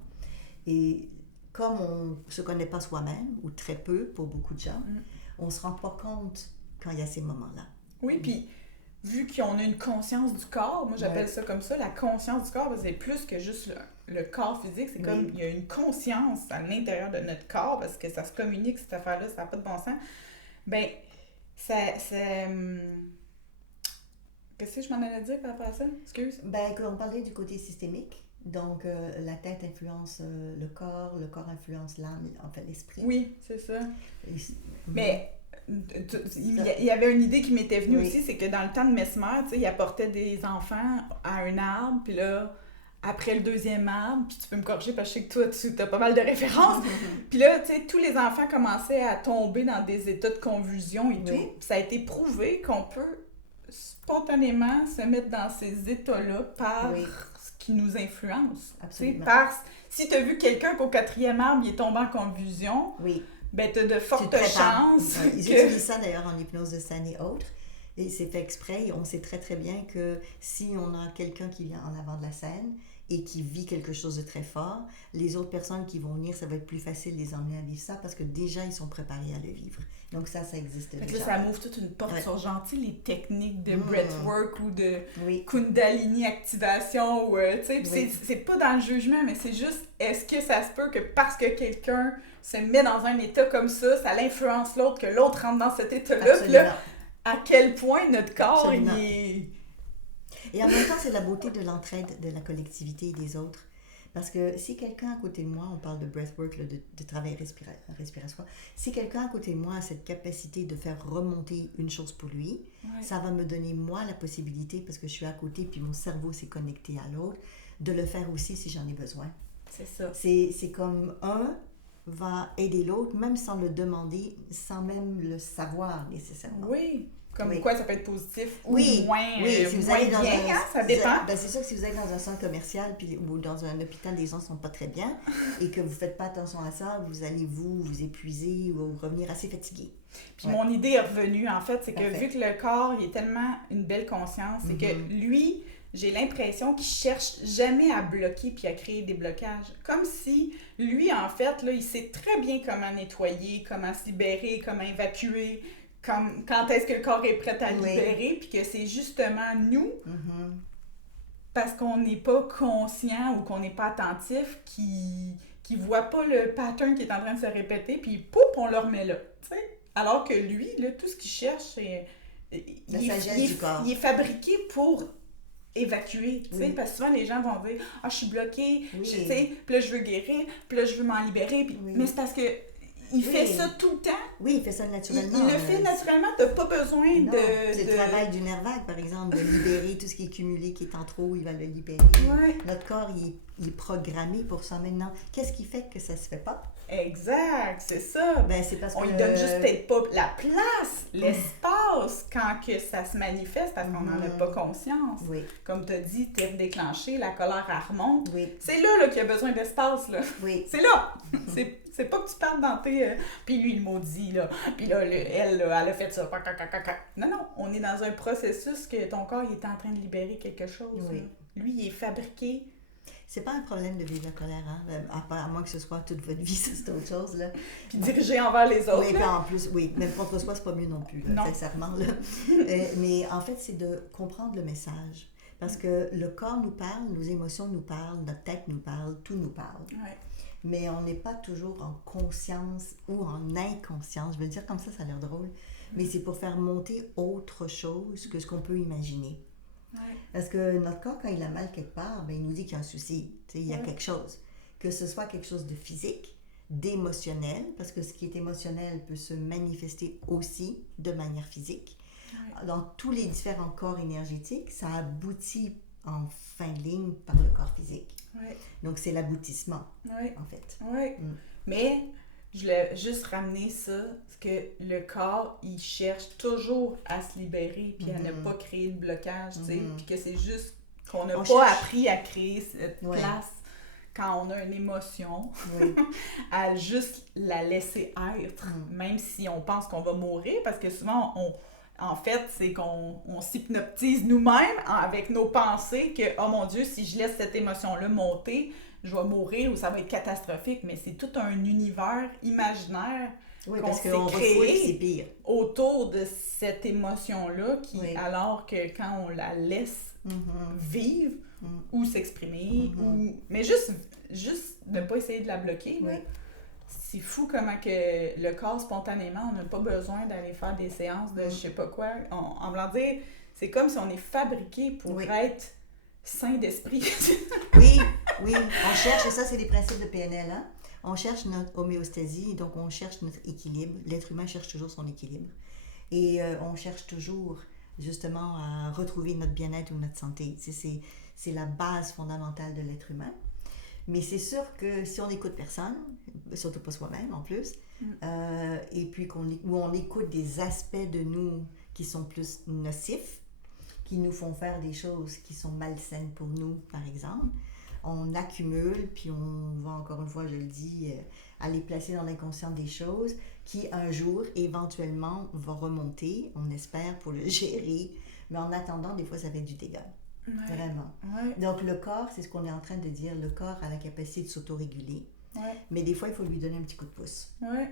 Et comme on ne se connaît pas soi-même, ou très peu pour beaucoup de gens, on ne se rend pas compte quand il y a ces moments-là. Oui, puis vu qu'on a une conscience du corps, moi j'appelle ça comme ça, la conscience du corps, c'est plus que juste le corps physique, c'est comme il y a une conscience à l'intérieur de notre corps, parce que ça se communique, cette affaire-là, ça n'a pas de bon sens. Ben, qu'est-ce que je m'en allais dire par rapport à ça? Excuse. Ben, on parlait du côté systémique. Donc, la tête influence le corps influence l'âme, en fait l'esprit. Oui, c'est ça. Mais il y avait une idée qui m'était venue aussi, c'est que dans le temps de Mesmer, tu sais, il apportait des enfants à un arbre, puis là, après le deuxième arbre, puis tu peux me corriger parce que je sais que toi, tu as pas mal de références, puis là, tu sais, tous les enfants commençaient à tomber dans des états de convulsion et tout. Ça a été prouvé qu'on peut spontanément se mettre dans ces états-là par ce qui nous influence. Absolument. Si tu as vu quelqu'un qu'au 4e arbre, il est tombé en convulsion, ben tu as de fortes chances. Ils utilisent ça d'ailleurs en hypnose de scène et autres. Et c'est fait exprès. Et on sait très très bien que si on a quelqu'un qui vient en avant de la scène et qui vit quelque chose de très fort, les autres personnes qui vont venir, ça va être plus facile de les emmener à vivre ça parce que déjà, ils sont préparés à le vivre. Donc ça existe déjà. Là, ça m'ouvre toute une porte sur les techniques de breathwork ou de Kundalini activation. C'est pas dans le jugement, mais c'est juste, est-ce que ça se peut que parce que quelqu'un se met dans un état comme ça l'influence l'autre, que l'autre rentre dans cet état-là? Puis là, à quel point notre corps, il est... Et en même temps, c'est la beauté de l'entraide de la collectivité et des autres. Parce que si quelqu'un à côté de moi, on parle de breathwork, de travail respiratoire, si quelqu'un à côté de moi a cette capacité de faire remonter une chose pour lui, ça va me donner moi la possibilité, parce que je suis à côté puis mon cerveau s'est connecté à l'autre, de le faire aussi si j'en ai besoin. C'est ça. C'est comme un va aider l'autre, même sans le demander, sans même le savoir nécessairement. Oui. Comme quoi, ça peut être positif ou moins, si vous moins allez dans bien, ça dépend. C'est sûr que si vous allez dans un centre commercial ou dans un hôpital, les gens ne sont pas très bien et que vous ne faites pas attention à ça, vous allez vous épuiser ou revenir assez fatigué. Puis mon idée est revenue, en fait, c'est que vu que le corps, il est tellement une belle conscience, c'est que lui, j'ai l'impression qu'il cherche jamais à bloquer puis à créer des blocages. Comme si, lui, en fait, là, il sait très bien comment nettoyer, comment se libérer, comment évacuer, quand est-ce que le corps est prêt à libérer, puis que c'est justement nous, parce qu'on n'est pas conscient ou qu'on n'est pas attentif, qui voit pas le pattern qui est en train de se répéter, puis pouf, on le remet là. T'sais? Alors que lui, là, tout ce qu'il cherche, c'est... Il est fabriqué pour évacuer, tu sais, parce que souvent les gens vont dire « Ah, je suis bloquée, tu sais, puis là je veux guérir, puis là je veux m'en libérer, mais c'est parce que il fait ça tout le temps. Oui, il fait ça naturellement. Il le fait naturellement, t'as pas besoin non, c'est le travail du nerf vague, par exemple, de libérer tout ce qui est cumulé, qui est en trop, il va le libérer. Notre corps, il est programmé pour ça maintenant. Qu'est-ce qui fait que ça se fait pas? Exact, c'est ça. Ben, c'est parce on lui donne juste peut-être pas la place, l'espace quand que ça se manifeste parce qu'on n'en a pas conscience. Oui. Comme tu as dit, t'es redéclenché, la colère elle remonte. Oui. C'est là qu'il y a besoin d'espace. Là. Oui. C'est là. C'est pas que tu parles dans tes... Puis lui, il maudit, là. Puis là, elle, elle a fait ça. Non, on est dans un processus que ton corps il est en train de libérer quelque chose. Oui. Lui, il est fabriqué. C'est pas un problème de vivre la colère, hein? À moins que ce soit toute votre vie, ça, c'est autre chose, là. Puis diriger envers les autres. Oui, puis en plus, oui, même contre soi, c'est pas mieux non plus, là, sincèrement, là. Mais en fait, c'est de comprendre le message. Parce que le corps nous parle, nos émotions nous parlent, notre tête nous parle, tout nous parle. Ouais. Mais on n'est pas toujours en conscience ou en inconscience. Je veux dire comme ça a l'air drôle. Mais c'est pour faire monter autre chose que ce qu'on peut imaginer. Ouais. Parce que notre corps, quand il a mal quelque part, ben, il nous dit qu'il y a un souci, il y a quelque chose. Que ce soit quelque chose de physique, d'émotionnel, parce que ce qui est émotionnel peut se manifester aussi de manière physique. Ouais. Dans tous les différents corps énergétiques, ça aboutit en fin de ligne par le corps physique. Ouais. Donc, c'est l'aboutissement, en fait. Oui, mais je voulais juste ramener ça, que le corps, il cherche toujours à se libérer, puis à ne pas créer de blocage, tu sais, puis que c'est juste qu'on n'a pas appris à créer cette place quand on a une émotion, à juste la laisser être, même si on pense qu'on va mourir, parce que souvent, en fait, c'est qu'on s'hypnotise nous-mêmes avec nos pensées que, oh mon Dieu, si je laisse cette émotion-là monter, je vais mourir ou ça va être catastrophique, mais c'est tout un univers imaginaire qu'on s'est créé autour de cette émotion-là, alors que quand on la laisse vivre ou s'exprimer, mais juste ne pas essayer de la bloquer, là. C'est fou comment que le corps, spontanément, on n'a pas besoin d'aller faire des séances de je sais pas quoi. En voulant dire, c'est comme si on est fabriqué pour être sain d'esprit. Oui, on cherche, et ça, c'est les principes de PNL, hein? On cherche notre homéostasie, donc on cherche notre équilibre. L'être humain cherche toujours son équilibre. Et on cherche toujours, justement, à retrouver notre bien-être ou notre santé. C'est la base fondamentale de l'être humain. Mais c'est sûr que si on n'écoute personne, surtout pas soi-même en plus, et puis où on écoute des aspects de nous qui sont plus nocifs, qui nous font faire des choses qui sont malsaines pour nous, par exemple, on accumule, puis on va, encore une fois, je le dis, aller placer dans l'inconscient des choses qui, un jour, éventuellement, vont remonter, on espère, pour le gérer. Mais en attendant, des fois, ça fait du dégât. Ouais. Vraiment. Ouais. Donc, le corps, c'est ce qu'on est en train de dire. Le corps a la capacité de s'autoréguler. Ouais. Mais des fois, il faut lui donner un petit coup de pouce. Ouais.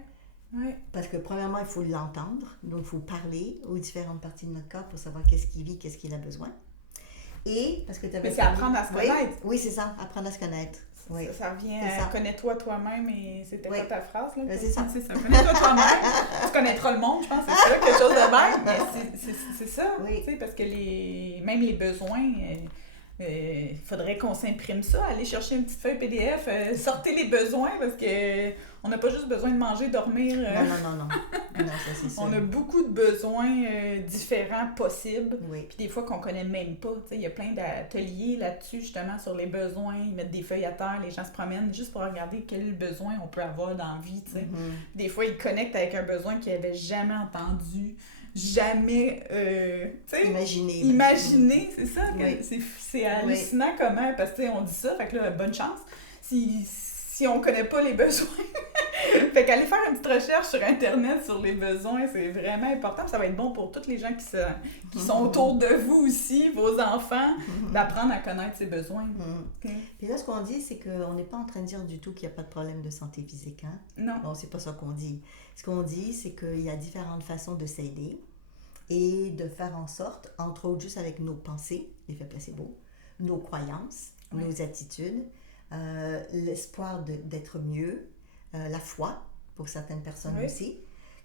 Ouais. Parce que, premièrement, il faut l'entendre. Donc, il faut parler aux différentes parties de notre corps pour savoir qu'est-ce qu'il vit, qu'est-ce qu'il a besoin. Et, parce que tu avais... Mais c'est apprendre à se connaître. Oui, c'est ça. Apprendre à se connaître. Oui. Ça revient à connais-toi toi-même et c'était quoi ta phrase? Là, c'est ça. Connais-toi toi-même. Tu connaîtras le monde, je pense, c'est ça, quelque chose de même. Mais c'est ça, parce que même les besoins, il faudrait qu'on s'imprime ça, aller chercher une petite feuille PDF, sortez les besoins parce que on n'a pas juste besoin de manger, dormir. Non, ça c'est sûr. On a beaucoup de besoins différents possibles. Oui. Puis des fois qu'on connaît même pas. Il y a plein d'ateliers là-dessus, justement, sur les besoins. Ils mettent des feuilles à terre, les gens se promènent juste pour regarder quel besoin on peut avoir dans la vie. Des fois, ils connectent avec un besoin qu'ils n'avaient jamais entendu. Jamais imaginer, c'est ça. C'est hallucinant comment, parce que on dit ça, fait que là, bonne chance. Si on connaît pas les besoins Fait qu'aller faire une petite recherche sur Internet sur les besoins, c'est vraiment important. Ça va être bon pour tous les gens qui sont autour de vous aussi, vos enfants, d'apprendre à connaître ses besoins. Puis là, ce qu'on dit, c'est qu'on n'est pas en train de dire du tout qu'il n'y a pas de problème de santé physique. Hein? Non. Bon, c'est pas ça qu'on dit. Ce qu'on dit, c'est qu'il y a différentes façons de s'aider et de faire en sorte, entre autres juste avec nos pensées, l'effet placebo, nos croyances, nos attitudes, l'espoir d'être mieux, la foi pour certaines personnes aussi,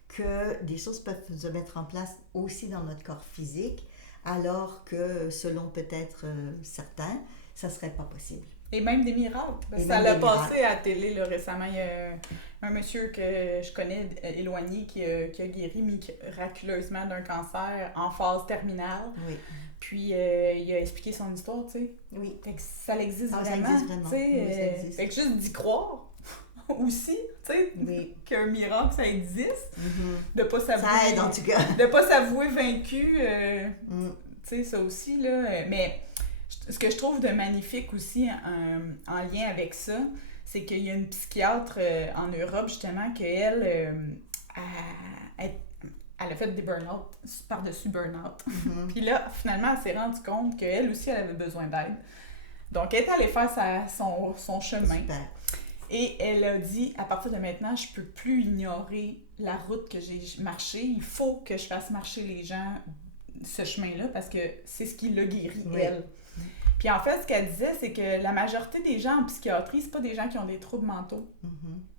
que des choses peuvent se mettre en place aussi dans notre corps physique, alors que selon peut-être certains, ça ne serait pas possible. Et même des miracles. Ça l'a passé à la télé là, récemment. Il y a un monsieur que je connais éloigné qui a guéri miraculeusement d'un cancer en phase terminale. Oui. Puis il a expliqué son histoire, tu sais. Oui. Fait que ça existe vraiment. Ça existe vraiment. Oui, fait que juste d'y croire aussi, tu sais, qu'un miracle, ça existe. De pas s'avouer... Ça aide en tout cas. De pas s'avouer vaincu, tu sais, ça aussi, là. Mais... Ce que je trouve de magnifique aussi en lien avec ça, c'est qu'il y a une psychiatre en Europe, justement, qu'elle elle a fait des burn-out, par-dessus burn-out. Puis là, finalement, elle s'est rendue compte qu'elle aussi, elle avait besoin d'aide. Donc, elle est allée faire son chemin. Super. Et elle a dit, à partir de maintenant, je peux plus ignorer la route que j'ai marchée. Il faut que je fasse marcher les gens ce chemin-là parce que c'est ce qui l'a guéri, elle. Puis en fait, ce qu'elle disait, c'est que la majorité des gens en psychiatrie, c'est pas des gens qui ont des troubles mentaux.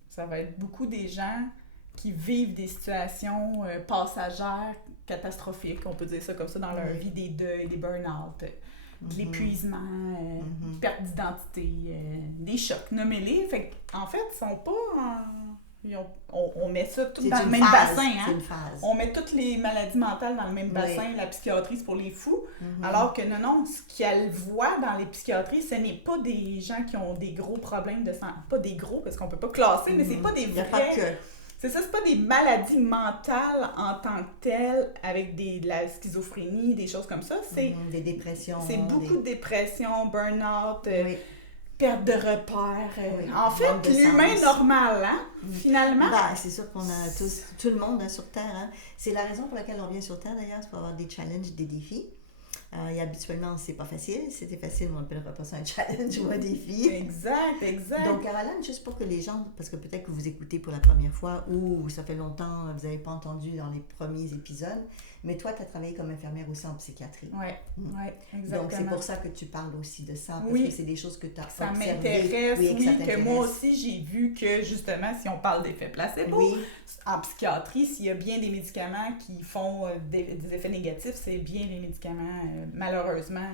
Ça va être beaucoup des gens qui vivent des situations passagères, catastrophiques, on peut dire ça comme ça, dans leur vie, des deuils, des burn-out, de l'épuisement, perte d'identité, des chocs, nommez-les. Fait qu'en fait, ils sont pas on met ça tout dans le même bassin. Hein? C'est une phase. On met toutes les maladies mentales dans le même bassin. La psychiatrie, c'est pour les fous. Alors que non, ce qu'elle voit dans les psychiatries, ce n'est pas des gens qui ont des gros problèmes de santé. Pas des gros, parce qu'on peut pas classer, mais c'est pas des vrais... Il n'y a pas que... C'est ça, c'est pas des maladies mentales en tant que telles, avec de la schizophrénie, des choses comme ça. C'est des dépressions. C'est beaucoup de dépression, burn-out... perte de repères. En fait, l'humain normal, hein, finalement. C'est sûr qu'on a tous, tout le monde sur Terre. Hein. C'est la raison pour laquelle on vient sur Terre, d'ailleurs, c'est pour avoir des challenges, des défis. Et habituellement, c'est pas facile. Si c'était facile, on n'appellerait pas ça un challenge ou un défi. Exact. Donc, Caroline, juste pour que les gens, parce que peut-être que vous écoutez pour la première fois ou ça fait longtemps, vous n'avez pas entendu dans les premiers épisodes, mais toi, tu as travaillé comme infirmière aussi en psychiatrie. Oui, exactement. Donc, c'est pour ça que tu parles aussi de ça, parce que c'est des choses que tu as observées. Ça m'intéresse, que moi aussi, j'ai vu que, justement, si on parle d'effets placebo, en psychiatrie, s'il y a bien des médicaments qui font des effets négatifs, c'est bien les médicaments, malheureusement,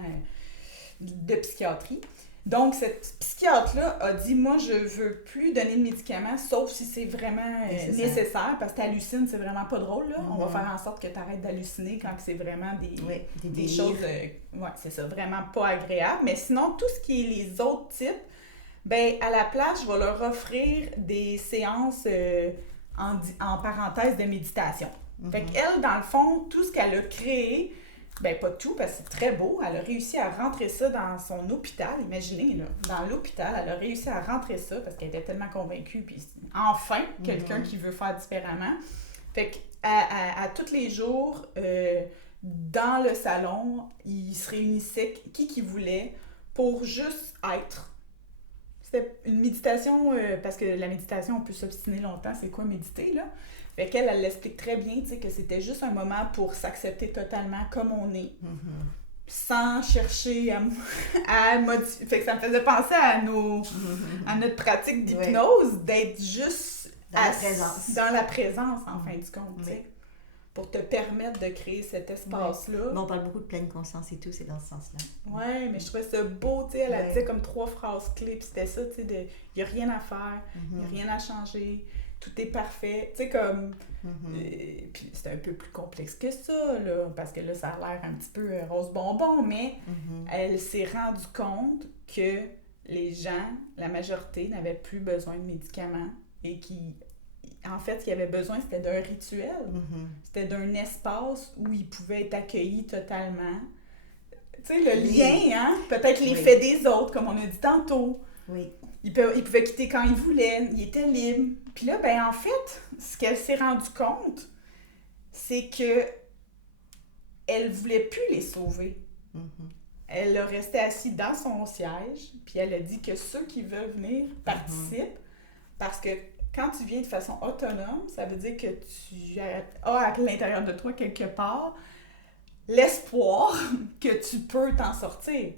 de psychiatrie. Donc, cette psychiatre-là a dit, moi, je veux plus donner de médicaments, sauf si c'est vraiment nécessaire, parce que t'hallucines, c'est vraiment pas drôle, là. On va faire en sorte que tu arrêtes d'halluciner quand c'est vraiment des choses, c'est ça, vraiment pas agréables. Mais sinon, tout ce qui est les autres types, ben à la place, je vais leur offrir des séances en parenthèse de méditation. Fait qu'elle, dans le fond, tout ce qu'elle a créé, ben pas tout, parce que c'est très beau. Elle a réussi à rentrer ça dans son hôpital. Imaginez, là, dans l'hôpital, elle a réussi à rentrer ça parce qu'elle était tellement convaincue. Puis enfin, quelqu'un qui veut faire différemment. Fait qu'à tous les jours, dans le salon, ils se réunissaient, qui voulait, pour juste être. C'était une méditation, parce que la méditation, on peut s'obstiner longtemps. C'est quoi méditer, là? Fait qu'elle, elle l'explique très bien, tu sais, que c'était juste un moment pour s'accepter totalement comme on est, sans chercher à modifier. Fait que ça me faisait penser à notre pratique d'hypnose, d'être juste dans la présence, en fin du compte, tu sais, pour te permettre de créer cet espace-là. Mais on parle beaucoup de pleine conscience et tout, c'est dans ce sens-là. Oui, mais je trouvais ça beau, tu sais, elle disait comme 3 phrases clés, puis c'était ça, tu sais, il n'y a rien à faire, il n'y a rien à changer. Tout est parfait, tu sais, comme... puis c'est un peu plus complexe que ça, là, parce que là, ça a l'air un petit peu rose bonbon, mais elle s'est rendue compte que les gens, la majorité, n'avaient plus besoin de médicaments et en fait, ce qu'ils avaient besoin, c'était d'un rituel. C'était d'un espace où ils pouvaient être accueillis totalement. Tu sais, le lien, hein? Peut-être l'effet des autres, comme on a dit tantôt. Oui. il pouvait quitter quand il voulait, il était libre. Puis là, ben en fait, ce qu'elle s'est rendue compte, c'est que elle voulait plus les sauver. Elle a resté assise dans son siège, puis elle a dit que ceux qui veulent venir participent, parce que quand tu viens de façon autonome, ça veut dire que tu as à l'intérieur de toi, quelque part, l'espoir que tu peux t'en sortir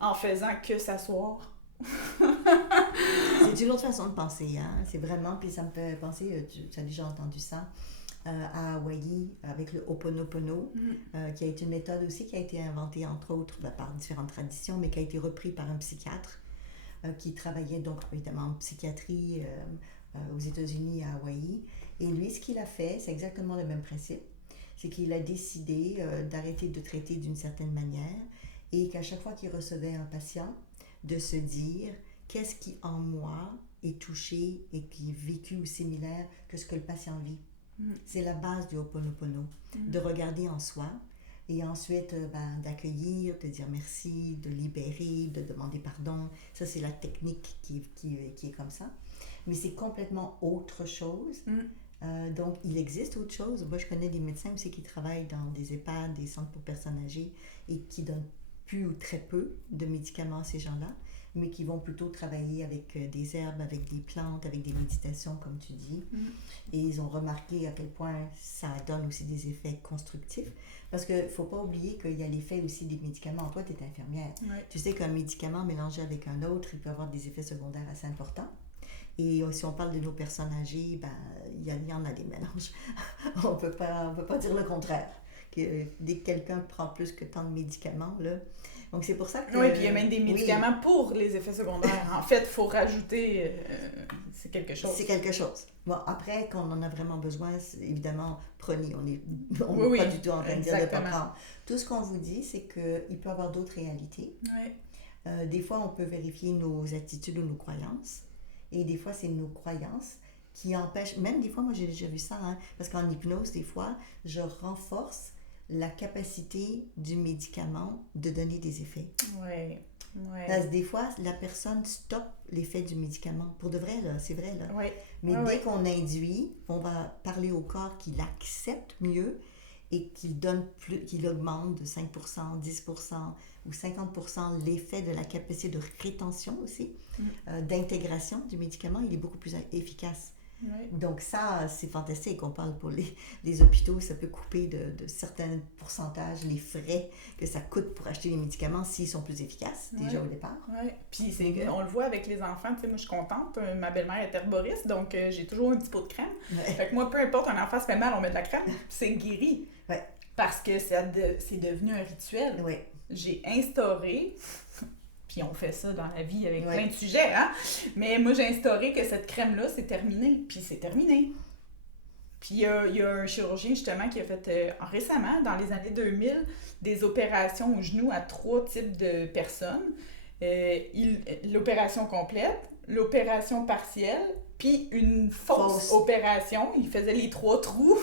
en faisant que s'asseoir. C'est une autre façon de penser, hein? C'est vraiment, puis ça me fait penser, tu as déjà entendu ça, à Hawaï, avec le Ho'oponopono, qui a été une méthode aussi qui a été inventée, entre autres, par différentes traditions, mais qui a été repris par un psychiatre qui travaillait donc évidemment en psychiatrie aux États-Unis, à Hawaï. Et lui, ce qu'il a fait, c'est exactement le même principe. C'est qu'il a décidé d'arrêter de traiter d'une certaine manière et qu'à chaque fois qu'il recevait un patient, de se dire qu'est-ce qui en moi est touché et qui est vécu ou similaire que ce que le patient vit. C'est la base du Ho'oponopono, de regarder en soi et ensuite d'accueillir, de dire merci, de libérer, de demander pardon. Ça, c'est la technique qui est comme ça. Mais c'est complètement autre chose. Donc, il existe autre chose. Moi, je connais des médecins aussi qui travaillent dans des EHPAD, des centres pour personnes âgées et qui donnent plus ou très peu de médicaments à ces gens-là, mais qui vont plutôt travailler avec des herbes, avec des plantes, avec des méditations, comme tu dis. Et ils ont remarqué à quel point ça donne aussi des effets constructifs. Parce qu'il ne faut pas oublier qu'il y a l'effet aussi des médicaments. Toi, tu es infirmière. Tu sais qu'un médicament mélangé avec un autre, il peut avoir des effets secondaires assez importants. Et si on parle de nos personnes âgées, il y en a des mélanges. On peut pas dire le contraire. Dès que quelqu'un prend plus que tant de médicaments, là. Donc, c'est pour ça que... Oui, puis il y a même des médicaments pour les effets secondaires. En fait, il faut rajouter... c'est quelque chose. C'est quelque chose. Bon, après, quand on en a vraiment besoin, évidemment, prenez. On n'est pas du tout en train de dire de ne pas prendre. Tout ce qu'on vous dit, c'est qu'il peut y avoir d'autres réalités. Des fois, on peut vérifier nos attitudes ou nos croyances. Et des fois, c'est nos croyances qui empêchent... Même des fois, moi, j'ai déjà vu ça, hein, parce qu'en hypnose, des fois, je renforce la capacité du médicament de donner des effets. Parce que des fois, la personne stoppe l'effet du médicament. Pour de vrai, là, c'est vrai. Là. Mais dès qu'on induit, on va parler au corps qu'il accepte mieux et qu'il donne plus, qu'il augmente de 5%, 10% ou 50% l'effet de la capacité de rétention aussi, d'intégration du médicament, il est beaucoup plus efficace. Donc ça, c'est fantastique. On parle pour les hôpitaux, ça peut couper de certains pourcentages les frais que ça coûte pour acheter les médicaments s'ils sont plus efficaces, déjà au départ. Puis on le voit avec les enfants. Tu sais, moi, je suis contente. Ma belle-mère est herboriste, donc j'ai toujours un petit pot de crème. Fait que moi, peu importe, un enfant se fait mal, on met de la crème, c'est guéri. Parce que c'est devenu un rituel. J'ai instauré... Puis on fait ça dans la vie avec plein de sujets, hein? Mais moi, j'ai instauré que cette crème-là, c'est terminé. Puis c'est terminé. Puis il y a un chirurgien, justement, qui a fait récemment, dans les années 2000, des opérations au genou à 3 types de personnes. L'opération complète, l'opération partielle, puis une fausse opération. Il faisait les 3 trous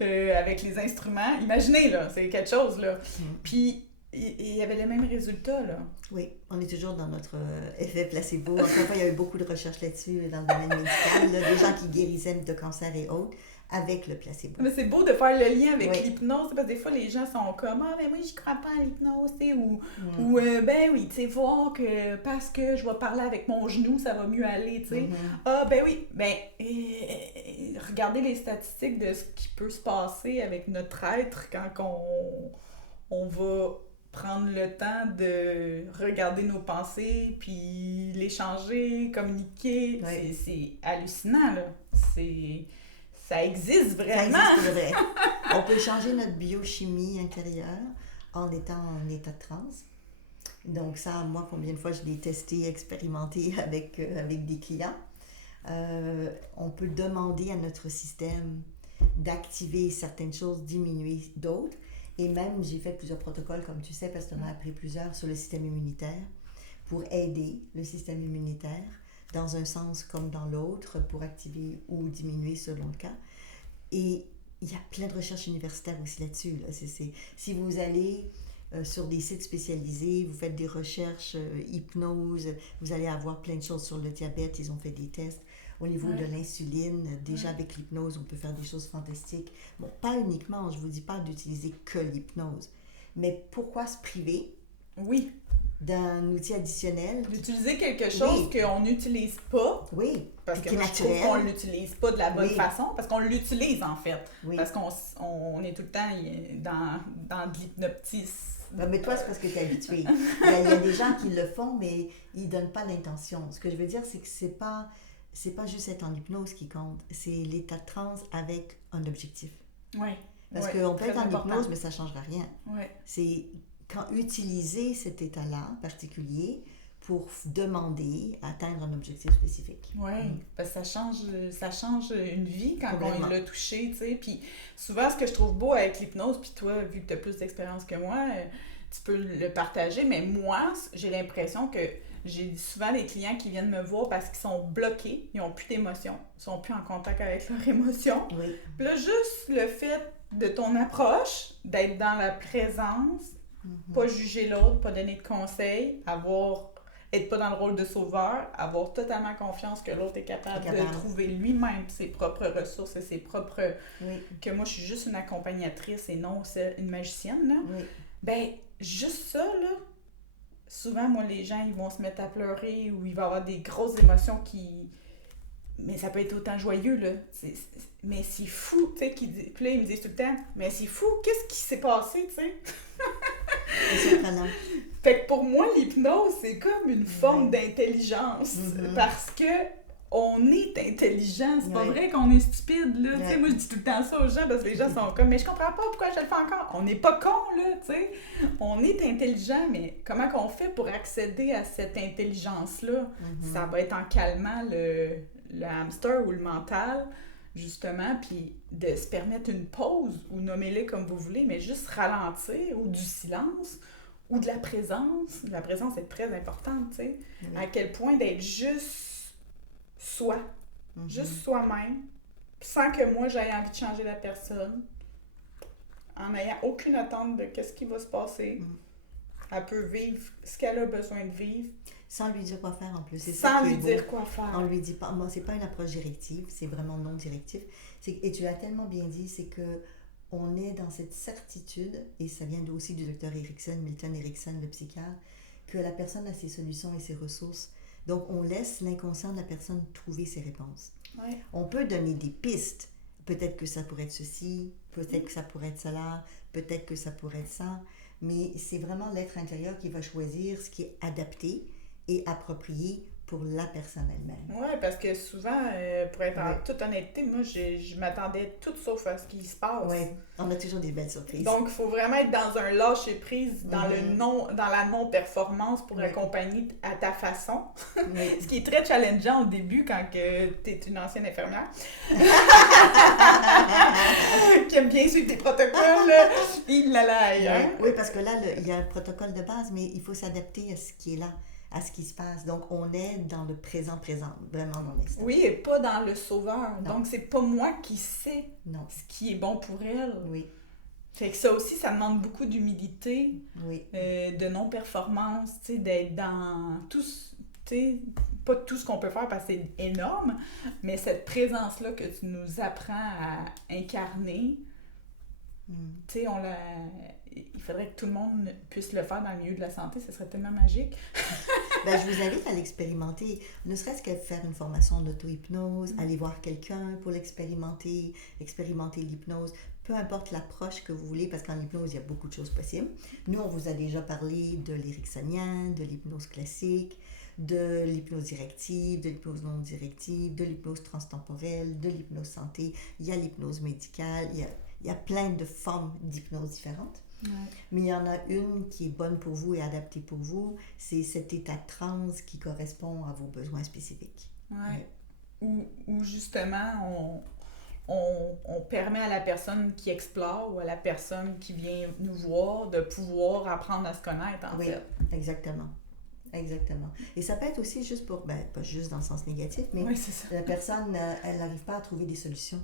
avec les instruments. Imaginez, là, c'est quelque chose, là. Puis... il y avait le même résultat, là. Oui, on est toujours dans notre effet placebo. Encore une fois, il y a eu beaucoup de recherches là-dessus dans le domaine médical, là, des gens qui guérissaient de cancer et autres avec le placebo. Mais c'est beau de faire le lien avec l'hypnose, parce que des fois, les gens sont comme « Ah, ben moi, je crois pas à l'hypnose, tu sais, ou ben oui, tu sais, voir que parce que je vais parler avec mon genou, ça va mieux aller, tu sais. Ah, ben oui, ben, regardez les statistiques de ce qui peut se passer avec notre être quand on va... prendre le temps de regarder nos pensées, puis l'échanger, communiquer. C'est hallucinant, là. Ça existe vraiment. Ça existe vrai. On peut changer notre biochimie intérieure en étant en état de transe. Donc ça, moi, combien de fois je l'ai testé, expérimenté avec des clients. On peut demander à notre système d'activer certaines choses, diminuer d'autres. Et même, j'ai fait plusieurs protocoles, comme tu sais, parce qu'on a appris plusieurs sur le système immunitaire, pour aider le système immunitaire, dans un sens comme dans l'autre, pour activer ou diminuer selon le cas. Et il y a plein de recherches universitaires aussi là-dessus. Là. Si vous allez sur des sites spécialisés, vous faites des recherches hypnose, vous allez avoir plein de choses sur le diabète, ils ont fait des tests. Au niveau de l'insuline, déjà avec l'hypnose, on peut faire des choses fantastiques. Bon, pas uniquement, je ne vous dis pas d'utiliser que l'hypnose, mais pourquoi se priver d'un outil additionnel? D'utiliser quelque chose qu'on n'utilise pas. Oui. Parce que moi, je trouve qu'on ne l'utilise pas de la bonne façon. Parce qu'on l'utilise, en fait. Oui. Parce qu'on est tout le temps dans de l'hypnotisme. Mais toi, c'est parce que tu es habitué. Il y a des gens qui le font, mais ils ne donnent pas l'intention. Ce que je veux dire, c'est que c'est pas juste être en hypnose qui compte. C'est l'état de transe avec un objectif. Oui. Parce qu'on peut être en hypnose, mais ça ne changera rien. Oui. C'est quand utiliser cet état-là particulier pour demander, atteindre un objectif spécifique. Oui, parce que ça change une vie quand on l'a touché, tu sais. Puis souvent, ce que je trouve beau avec l'hypnose, puis toi, vu que tu as plus d'expérience que moi, tu peux le partager, mais moi, j'ai l'impression que j'ai souvent des clients qui viennent me voir parce qu'ils sont bloqués, ils n'ont plus d'émotion, ils sont plus en contact avec leurs émotions. Oui. Puis là, juste le fait de ton approche, d'être dans la présence, pas juger l'autre, pas donner de conseils, être pas dans le rôle de sauveur, avoir totalement confiance que l'autre est capable de trouver lui-même ses propres ressources et ses propres... Que moi, je suis juste une accompagnatrice et non une magicienne, là. Oui. Ben, juste ça, là, souvent, moi, les gens, ils vont se mettre à pleurer ou il va y avoir des grosses émotions qui... Mais ça peut être autant joyeux, là. Mais c'est fou, tu sais, puis là, ils me disent tout le temps, mais c'est fou, qu'est-ce qui s'est passé, tu sais? C'est surprenant. Fait que pour moi, l'hypnose, c'est comme une forme d'intelligence. Parce que on est intelligent. C'est pas vrai qu'on est stupide, là. Tu sais, moi, je dis tout le temps ça aux gens parce que les gens sont comme, mais je comprends pas pourquoi je le fais encore. On n'est pas con, là, tu sais. On est intelligent, mais comment qu'on fait pour accéder à cette intelligence-là? Ça va être en calmant le hamster ou le mental, justement, puis de se permettre une pause, ou nommez-le comme vous voulez, mais juste ralentir, ou du silence, ou de la présence. La présence est très importante, tu sais. À quel point d'être juste soi, juste soi-même, sans que moi j'aie envie de changer la personne, en n'ayant aucune attente de qu'est-ce qui va se passer. Elle peut vivre ce qu'elle a besoin de vivre. Sans lui dire quoi faire en plus. Sans lui dire quoi faire. On lui dit pas, moi, c'est pas une approche directive, c'est vraiment non directif. Et tu l'as tellement bien dit, c'est que on est dans cette certitude, et ça vient aussi du docteur Erickson, Milton Erickson, le psychiatre, que la personne a ses solutions et ses ressources. Donc, on laisse l'inconscient de la personne trouver ses réponses. Ouais. On peut donner des pistes. Peut-être que ça pourrait être ceci, peut-être que ça pourrait être cela, peut-être que ça pourrait être ça. Mais c'est vraiment l'être intérieur qui va choisir ce qui est adapté et approprié pour la personne elle-même. Oui, parce que souvent, pour être en toute honnêteté, moi, je m'attendais tout sauf à ce qui se passe. Oui, on a toujours des belles surprises. Donc, il faut vraiment être dans un lâcher-prise, dans la non-performance pour accompagner à ta façon. Ce qui est très challengeant au début quand tu es une ancienne infirmière. Qui aime bien suivre tes protocoles. Oui, parce que là, il y a un protocole de base, mais il faut s'adapter à ce qui est là, à ce qui se passe. Donc, on est dans le présent, vraiment dans l'instant. Oui, et pas dans le sauveur. Non. Donc, c'est pas moi qui sais ce qui est bon pour elle. Oui. Fait que ça aussi, ça demande beaucoup d'humilité, oui. De non-performance, tu sais, d'être dans tout, tu sais, pas tout ce qu'on peut faire parce que c'est énorme, mais cette présence-là que tu nous apprends à incarner, tu sais, il faudrait que tout le monde puisse le faire dans le milieu de la santé, ce serait tellement magique. Ben, je vous invite à l'expérimenter, ne serait-ce qu'à faire une formation d'auto-hypnose, aller voir quelqu'un pour expérimenter l'hypnose, peu importe l'approche que vous voulez, parce qu'en hypnose, il y a beaucoup de choses possibles. Nous, on vous a déjà parlé de l'éricksonien, de l'hypnose classique, de l'hypnose directive, de l'hypnose non directive, de l'hypnose transtemporelle, de l'hypnose santé, il y a l'hypnose médicale, il y a plein de formes d'hypnose différentes. Ouais. Mais il y en a une qui est bonne pour vous et adaptée pour vous, c'est cet état de transe qui correspond à vos besoins spécifiques. Ouais. Où justement, on permet à la personne qui explore ou à la personne qui vient nous voir de pouvoir apprendre à se connaître, en fait. Oui, exactement. Exactement. Et ça peut être aussi juste pour, pas juste dans le sens négatif, mais oui, c'est ça. La personne, elle n'arrive pas à trouver des solutions.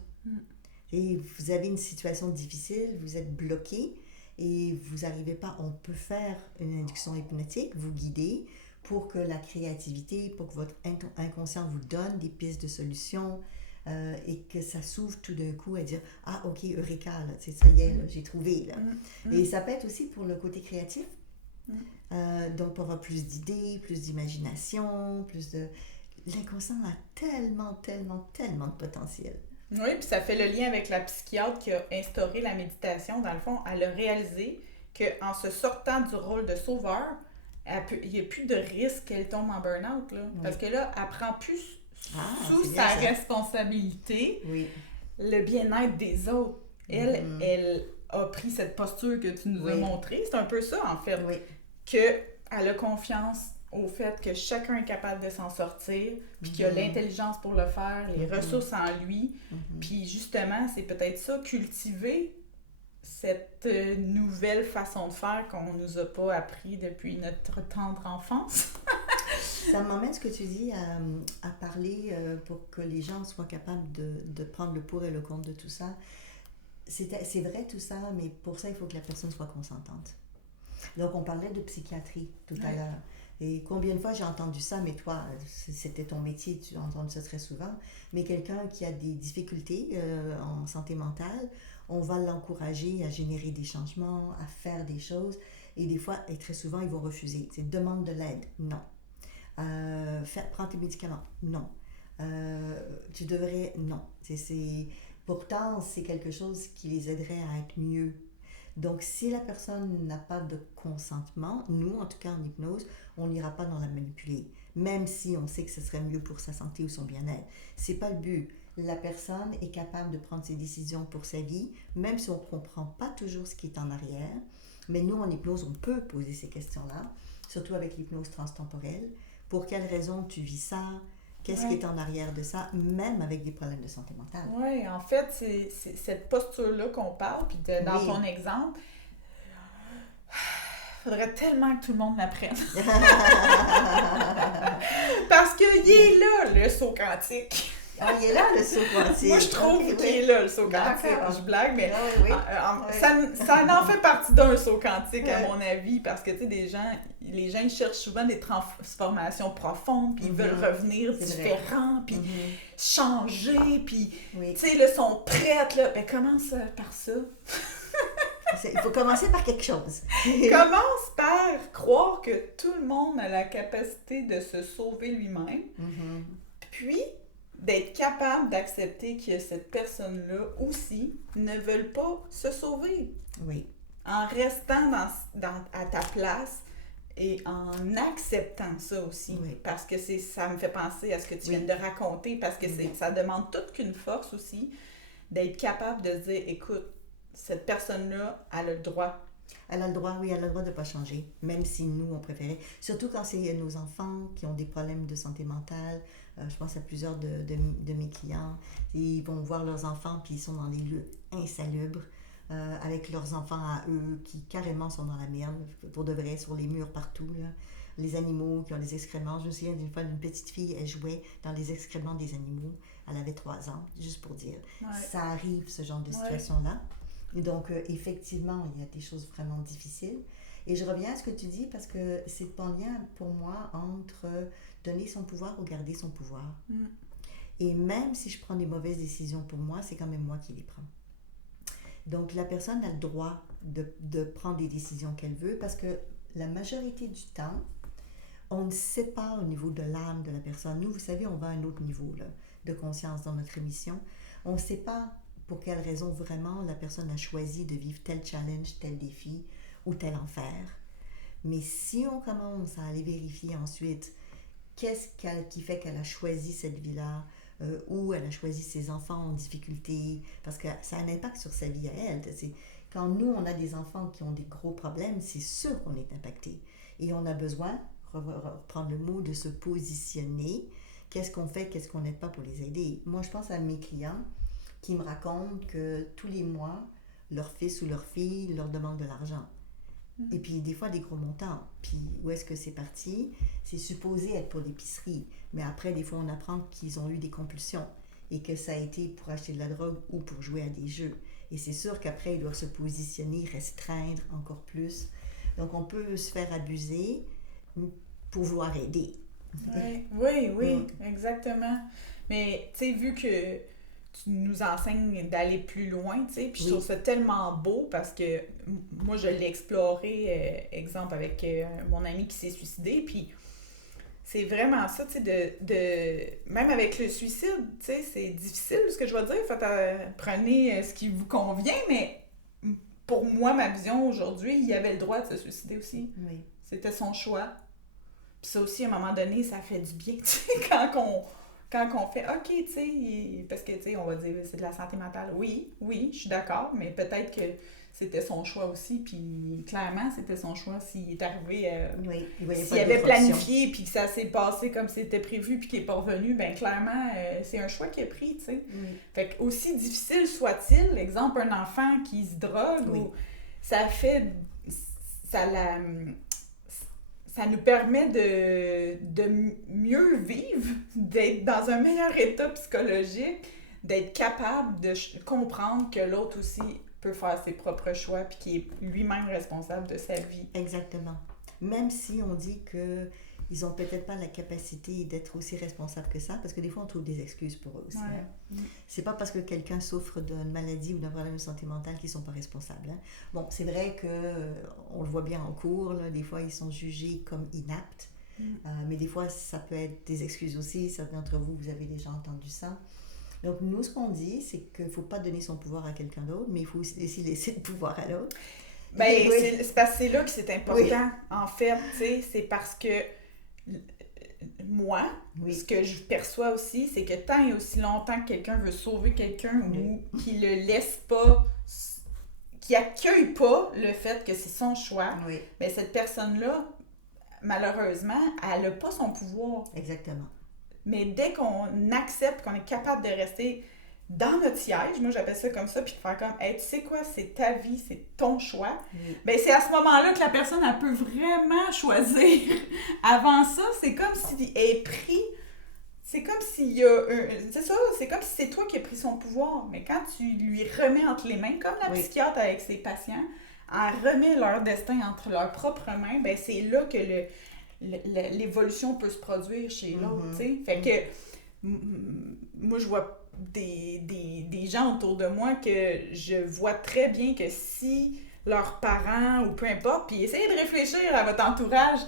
Et vous avez une situation difficile, vous êtes bloqué, et vous n'arrivez pas, on peut faire une induction hypnotique, vous guider pour que la créativité, pour que votre inconscient vous donne des pistes de solutions et que ça s'ouvre tout d'un coup à dire « Ah, ok, Eureka, là, ça y est, là, j'ai trouvé. » là. Et ça peut être aussi pour le côté créatif. Donc, pour avoir plus d'idées, plus d'imagination, plus de... L'inconscient a tellement de potentiel. Oui, puis ça fait le lien avec la psychiatre qui a instauré la méditation. Dans le fond, elle a réalisé qu'en se sortant du rôle de sauveur, il n'y a plus de risque qu'elle tombe en burn-out. Là, parce que là, elle prend plus sous sa responsabilité le bien-être des autres. Elle a pris cette posture que tu nous as montrée. C'est un peu ça, en fait. Qu'elle a confiance au fait que chacun est capable de s'en sortir, puis qu'il a l'intelligence pour le faire, les ressources en lui. Puis justement, c'est peut-être ça, cultiver cette nouvelle façon de faire qu'on nous a pas appris depuis notre tendre enfance. Ça m'emmène, ce que tu dis, à parler pour que les gens soient capables de prendre le pour et le contre de tout ça. C'est vrai tout ça, mais pour ça, il faut que la personne soit consentante. Donc, on parlait de psychiatrie tout à l'heure. Et combien de fois j'ai entendu ça, mais toi, c'était ton métier, tu as entendu ça très souvent, mais quelqu'un qui a des difficultés en santé mentale, on va l'encourager à générer des changements, à faire des choses, et des fois, et très souvent, ils vont refuser. C'est demande de l'aide, non. Prends tes médicaments, non. Tu devrais, non. Pourtant, c'est quelque chose qui les aiderait à être mieux. Donc, si la personne n'a pas de consentement, nous, en tout cas en hypnose, on n'ira pas dans la manipuler, même si on sait que ce serait mieux pour sa santé ou son bien-être. C'est pas le but. La personne est capable de prendre ses décisions pour sa vie, même si on ne comprend pas toujours ce qui est en arrière. Mais nous, en hypnose, on peut poser ces questions-là, surtout avec l'hypnose transtemporelle. Pour quelles raisons tu vis ça? Qu'est-ce qui est en arrière de ça, même avec des problèmes de santé mentale? Oui, en fait, c'est cette posture-là qu'on parle, puis dans ton exemple, il faudrait tellement que tout le monde l'apprenne. Parce qu'il est là, le saut quantique. Ah, il est là, le saut quantique. Moi, je trouve qu'il est là, le saut quantique. Je blague, mais ça en fait partie d'un saut quantique, à mon avis, parce que, tu sais, les gens, ils cherchent souvent des transformations profondes, puis ils veulent revenir différents, puis changer, puis, tu sais, là, sont prêtes, là. Ben, commence par ça. Il faut commencer par quelque chose. Commence par croire que tout le monde a la capacité de se sauver lui-même, puis d'être capable d'accepter que cette personne-là aussi ne veut pas se sauver. Oui. En restant à ta place et en acceptant ça aussi. Oui. Parce que ça me fait penser à ce que tu viens de raconter, parce que ça demande toute qu'une force aussi d'être capable de dire, écoute, cette personne-là, elle a le droit. Elle a le droit, oui, elle a le droit de ne pas changer, même si nous, on préférait. Surtout quand c'est nos enfants qui ont des problèmes de santé mentale. Je pense à plusieurs de mes clients. Ils vont voir leurs enfants, puis ils sont dans des lieux insalubres, avec leurs enfants à eux, qui carrément sont dans la merde, pour de vrai, sur les murs partout, là. Les animaux qui ont des excréments. Je me souviens d'une fois d'une petite fille, elle jouait dans les excréments des animaux. Elle avait 3 ans, juste pour dire. Ça arrive, ce genre de situation-là. Et donc, effectivement, il y a des choses vraiment difficiles. Et je reviens à ce que tu dis parce que c'est ton lien pour moi entre donner son pouvoir ou garder son pouvoir. Et même si je prends des mauvaises décisions pour moi, c'est quand même moi qui les prends. Donc, la personne a le droit de prendre des décisions qu'elle veut parce que la majorité du temps, on ne sait pas au niveau de l'âme de la personne. Nous, vous savez, on va à un autre niveau là, de conscience dans notre émission. On ne sait pas pour quelle raison vraiment la personne a choisi de vivre tel challenge, tel défi ou tel enfer. Mais si on commence à aller vérifier ensuite qu'est-ce qui fait qu'elle a choisi cette vie-là, où elle a choisi ses enfants en difficulté, parce que ça a un impact sur sa vie à elle. Quand nous, on a des enfants qui ont des gros problèmes, c'est sûr qu'on est impacté. Et on a besoin, reprendre le mot, de se positionner. Qu'est-ce qu'on fait, qu'est-ce qu'on n'aide pas pour les aider? Moi, je pense à mes clients qui me racontent que tous les mois, leur fils ou leur fille leur demande de l'argent. Et puis, des fois, des gros montants. Puis, où est-ce que c'est parti? C'est supposé être pour l'épicerie. Mais après, des fois, on apprend qu'ils ont eu des compulsions et que ça a été pour acheter de la drogue ou pour jouer à des jeux. Et c'est sûr qu'après, il doit se positionner, restreindre encore plus. Donc, on peut se faire abuser pour vouloir aider. Oui, exactement. Mais, tu sais, vu que tu nous enseignes d'aller plus loin, tu sais, puis je trouve ça tellement beau parce que moi, je l'ai exploré, exemple, avec mon ami qui s'est suicidé, puis c'est vraiment ça, tu sais, même avec le suicide, tu sais, c'est difficile ce que je vais dire, prenez ce qui vous convient, mais pour moi, ma vision aujourd'hui, il avait le droit de se suicider aussi. Oui. C'était son choix. Puis ça aussi, à un moment donné, ça fait du bien, tu sais, quand on fait « OK, tu sais, parce que, tu sais, on va dire c'est de la santé mentale. » Oui, je suis d'accord, mais peut-être que c'était son choix aussi, puis clairement, c'était son choix s'il est arrivé, s'il avait planifié, puis que ça s'est passé comme c'était prévu, puis qu'il n'est pas revenu, bien clairement, c'est un choix qu'il a pris, tu sais. Fait que aussi difficile soit-il, exemple, un enfant qui se drogue, ou ça nous permet de mieux vivre, d'être dans un meilleur état psychologique, d'être capable de comprendre que l'autre aussi peut faire ses propres choix puis qu'il est lui-même responsable de sa vie. Exactement. Même si on dit qu'ils n'ont peut-être pas la capacité d'être aussi responsables que ça, parce que des fois, on trouve des excuses pour eux aussi. C'est pas parce que quelqu'un souffre d'une maladie ou d'un problème de santé mentale qu'ils ne sont pas responsables. Bon, c'est vrai qu'on le voit bien en cours, là, des fois, ils sont jugés comme inaptes, mais des fois, ça peut être des excuses aussi. Certains d'entre vous, vous avez déjà entendu ça. Donc, nous, ce qu'on dit, c'est qu'il ne faut pas donner son pouvoir à quelqu'un d'autre, mais il faut aussi laisser le pouvoir à l'autre. Bien, c'est parce que c'est là que c'est important, en fait, tu sais, c'est parce que moi, ce que je perçois aussi, c'est que tant et aussi longtemps que quelqu'un veut sauver quelqu'un ou qu'il le laisse pas, qu'il accueille pas le fait que c'est son choix, bien, cette personne-là, malheureusement, elle n'a pas son pouvoir. Exactement. Mais dès qu'on accepte qu'on est capable de rester dans notre siège, moi j'appelle ça comme ça, puis de faire comme, hey, tu sais quoi, c'est ta vie, c'est ton choix, bien c'est à ce moment-là que la personne, elle peut vraiment choisir. Avant ça, c'est comme s'il est pris, c'est comme s'il y a c'est ça, c'est comme si c'est toi qui as pris son pouvoir, mais quand tu lui remets entre les mains, comme la psychiatre avec ses patients, elle remet leur destin entre leurs propres mains, bien c'est là que l'évolution peut se produire chez l'autre, tu sais. Fait que moi, je vois des gens autour de moi que je vois très bien que si leurs parents, ou peu importe, puis essayez de réfléchir à votre entourage,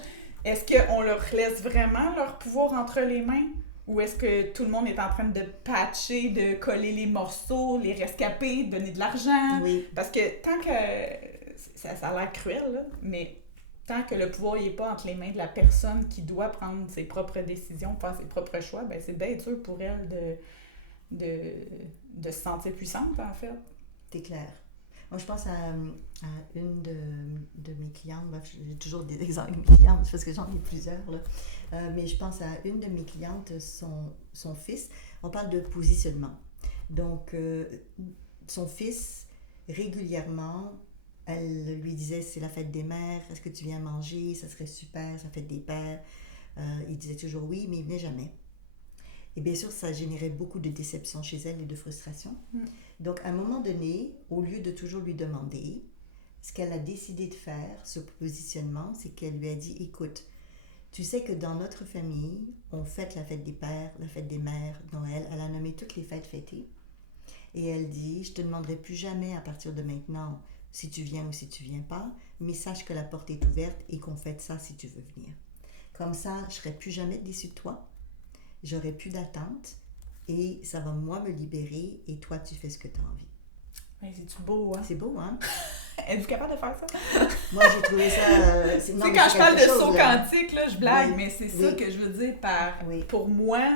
est-ce qu'on leur laisse vraiment leur pouvoir entre les mains? Ou est-ce que tout le monde est en train de patcher, de coller les morceaux, les rescaper, donner de l'argent? Parce que tant que... Ça a l'air cruel, là, mais... Tant que le pouvoir n'est pas entre les mains de la personne qui doit prendre ses propres décisions, faire ses propres choix, ben c'est bien dur pour elle de se sentir puissante, en fait. C'est clair. Moi, je pense à une de mes clientes, bref, j'ai toujours des exemples de mes clientes, parce que j'en ai plusieurs, là. Mais je pense à une de mes clientes, son fils, on parle de positionnement. Donc, son fils, régulièrement, elle lui disait, c'est la fête des mères, est-ce que tu viens manger, ça serait super, c'est la fête des pères. Il disait toujours oui, mais il venait jamais. Et bien sûr, ça générait beaucoup de déception chez elle et de frustration. Donc, à un moment donné, au lieu de toujours lui demander, ce qu'elle a décidé de faire, ce positionnement, c'est qu'elle lui a dit, écoute, tu sais que dans notre famille, on fête la fête des pères, la fête des mères, Noël, elle a nommé toutes les fêtes fêtées. Et elle dit, je te demanderai plus jamais à partir de maintenant si tu viens ou si tu viens pas, mais sache que la porte est ouverte et qu'on fête ça si tu veux venir. Comme ça, je serai plus jamais déçue de toi, j'aurai plus d'attente et ça va moi me libérer et toi tu fais ce que tu as envie. Ouais, c'est-tu beau, hein? C'est beau, hein? Êtes-vous capable de faire ça? Moi, j'ai trouvé ça... Tu sais, quand je parle de saut quantique, là, je blague, mais c'est ça que je veux dire par... Pour moi,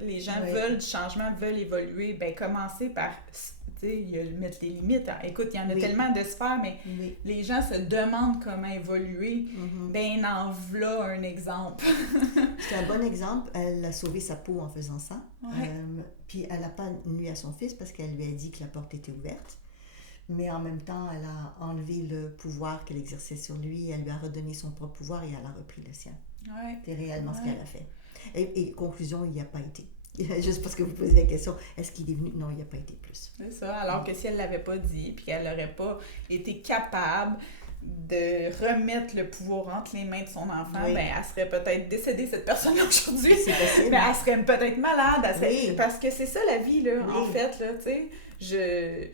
les gens veulent du changement, veulent évoluer, ben commencer par... Tu sais, mettre les limites. Écoute, il y en a tellement de sphères, mais les gens se demandent comment évoluer. Ben, en voilà un exemple. C'est un bon exemple. Elle a sauvé sa peau en faisant ça. Puis elle n'a pas nui à son fils parce qu'elle lui a dit que la porte était ouverte. Mais en même temps, elle a enlevé le pouvoir qu'elle exerçait sur lui. Elle lui a redonné son propre pouvoir et elle a repris le sien. C'est réellement ce qu'elle a fait. Et conclusion, il n'y a pas été. juste parce que vous posez la question, est-ce qu'il est venu? Non, il n'a pas été plus. C'est ça, alors que si elle ne l'avait pas dit, puis qu'elle n'aurait pas été capable de remettre le pouvoir entre les mains de son enfant, ben elle serait peut-être décédée, cette personne-là, aujourd'hui. C'est possible. Ben, elle serait peut-être malade. Parce que c'est ça la vie, là, en fait, là, tu sais.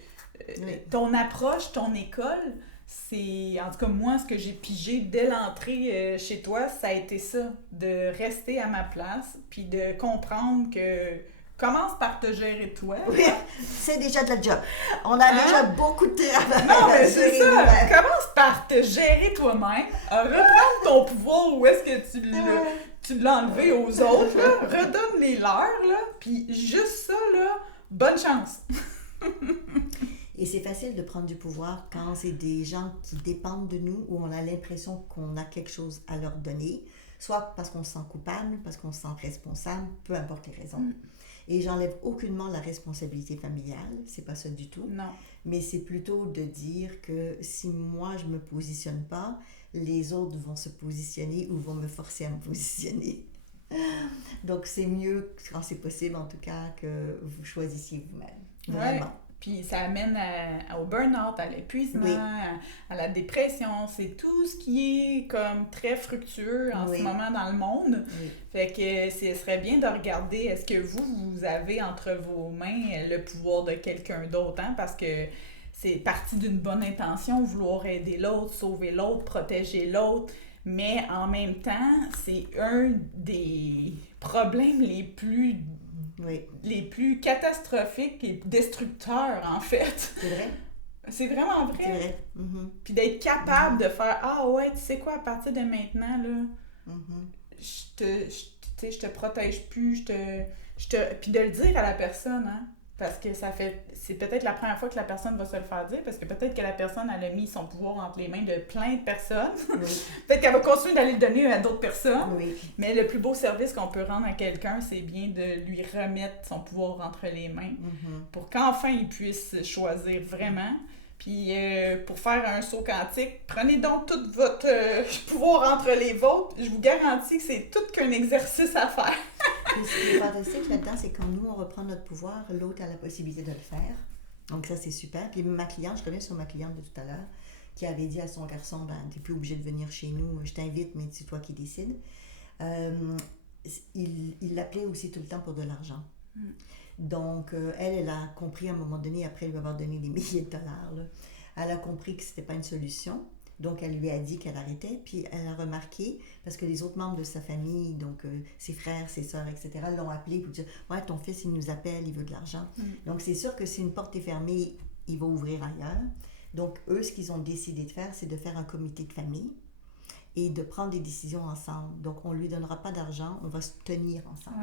Ton approche, ton école, c'est, en tout cas, moi, ce que j'ai pigé dès l'entrée chez toi, ça a été ça, de rester à ma place, puis de comprendre que commence par te gérer toi. Oui, c'est déjà de la job. On a déjà beaucoup de travail. Non, mais c'est ça. Commence par te gérer toi-même, reprendre ton pouvoir où est-ce que tu l'as enlevé aux autres, là, redonne-les leurs, là, puis juste ça, là, bonne chance. Et c'est facile de prendre du pouvoir quand c'est des gens qui dépendent de nous, où on a l'impression qu'on a quelque chose à leur donner, soit parce qu'on se sent coupable, parce qu'on se sent responsable, peu importe les raisons. Et j'enlève aucunement la responsabilité familiale, c'est pas ça du tout. Non. Mais c'est plutôt de dire que si moi je me positionne pas, les autres vont se positionner ou vont me forcer à me positionner. Donc c'est mieux, quand c'est possible en tout cas, que vous choisissiez vous-même. Vraiment. Ouais. Puis ça amène au burn-out, à l'épuisement, à la dépression. C'est tout ce qui est comme très fructueux en ce moment dans le monde. Oui. Fait que ce serait bien de regarder, est-ce que vous avez entre vos mains le pouvoir de quelqu'un d'autre, hein? Parce que c'est parti d'une bonne intention, vouloir aider l'autre, sauver l'autre, protéger l'autre. Mais en même temps, c'est un des problèmes les plus catastrophiques et destructeurs, en fait. C'est vrai? C'est vraiment vrai. C'est vrai. Puis d'être capable de faire « Ah ouais, tu sais quoi, à partir de maintenant, là, je te protège plus, Puis de le dire à la personne, hein, parce que c'est peut-être la première fois que la personne va se le faire dire, parce que peut-être que la personne, elle a mis son pouvoir entre les mains de plein de personnes. Peut-être qu'elle va continuer d'aller le donner à d'autres personnes. Mais le plus beau service qu'on peut rendre à quelqu'un, c'est bien de lui remettre son pouvoir entre les mains pour qu'enfin il puisse choisir vraiment. Puis pour faire un saut quantique, prenez donc tout votre pouvoir entre les vôtres. Je vous garantis que c'est tout qu'un exercice à faire. Et ce qui est fantastique là-dedans, c'est quand nous, on reprend notre pouvoir, l'autre a la possibilité de le faire. Donc ça, c'est super. Puis ma cliente, je reviens sur ma cliente de tout à l'heure, qui avait dit à son garçon, ben, t'es plus obligé de venir chez nous, je t'invite, mais c'est toi qui décides. Il l'appelait aussi tout le temps pour de l'argent. Donc, elle a compris à un moment donné, après lui avoir donné des milliers de dollars, là, elle a compris que c'était pas une solution. Donc, elle lui a dit qu'elle arrêtait. Puis, elle a remarqué, parce que les autres membres de sa famille, donc ses frères, ses sœurs, etc., l'ont appelé pour dire « Ouais, ton fils, il nous appelle, il veut de l'argent. Donc, c'est sûr que si une porte est fermée, il va ouvrir ailleurs. Donc, eux, ce qu'ils ont décidé de faire, c'est de faire un comité de famille et de prendre des décisions ensemble. Donc, on ne lui donnera pas d'argent, on va se tenir ensemble.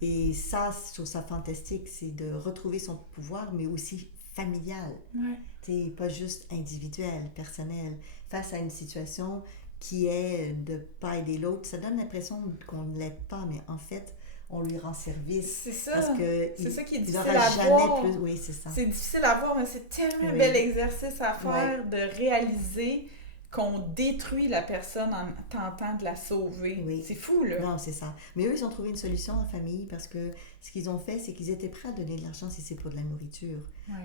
Et ça, je trouve ça fantastique, c'est de retrouver son pouvoir, mais aussi familial. C'est pas juste individuel, personnel. Face à une situation qui est de ne pas aider l'autre, ça donne l'impression qu'on ne l'aide pas, mais en fait, on lui rend service. C'est ça. Parce que c'est ça qui est difficile à voir. Oui, c'est ça. C'est difficile à voir, mais c'est tellement un bel exercice à faire de réaliser qu'on détruit la personne en tentant de la sauver. C'est fou, là. Non, c'est ça. Mais eux, ils ont trouvé une solution en famille parce que ce qu'ils ont fait, c'est qu'ils étaient prêts à donner de l'argent si c'est pour de la nourriture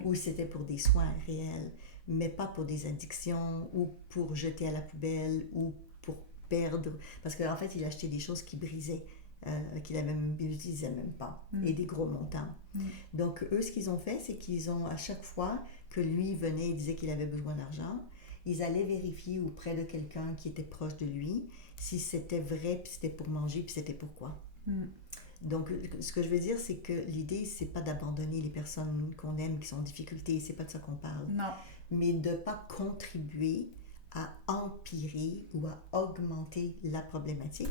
ou si c'était pour des soins réels, mais pas pour des addictions ou pour jeter à la poubelle ou pour perdre. Parce qu'en fait, il achetait des choses qui brisaient. Qu'il n'utilisait même pas, et des gros montants. Donc, eux, ce qu'ils ont fait, c'est qu'ils ont, à chaque fois que lui venait et disait qu'il avait besoin d'argent, ils allaient vérifier auprès de quelqu'un qui était proche de lui si c'était vrai, puis c'était pour manger, puis c'était pourquoi. Donc, ce que je veux dire, c'est que l'idée, c'est pas d'abandonner les personnes qu'on aime, qui sont en difficulté, c'est pas de ça qu'on parle. Non. Mais de pas contribuer à empirer ou à augmenter la problématique.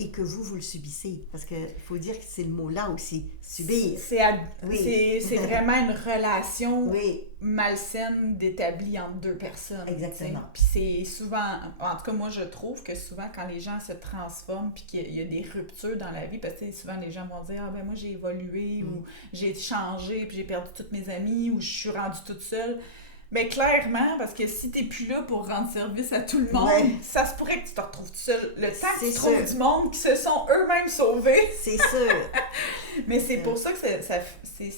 Et que vous le subissez. Parce qu'il faut dire que c'est le mot-là aussi, subir. C'est vraiment une relation malsaine d'établie entre deux personnes. Exactement. Puis c'est souvent, en tout cas moi je trouve que souvent quand les gens se transforment puis qu'il y a des ruptures dans la vie, parce que souvent les gens vont dire « Ah ben moi j'ai évolué ou j'ai changé puis j'ai perdu toutes mes amies ou je suis rendue toute seule ». Ben clairement, parce que si t'es plus là pour rendre service à tout le monde, ça se pourrait que tu te retrouves tout seul. Le temps que tu trouves du monde qui se sont eux-mêmes sauvés. C'est sûr. Mais c'est pour ça que c'est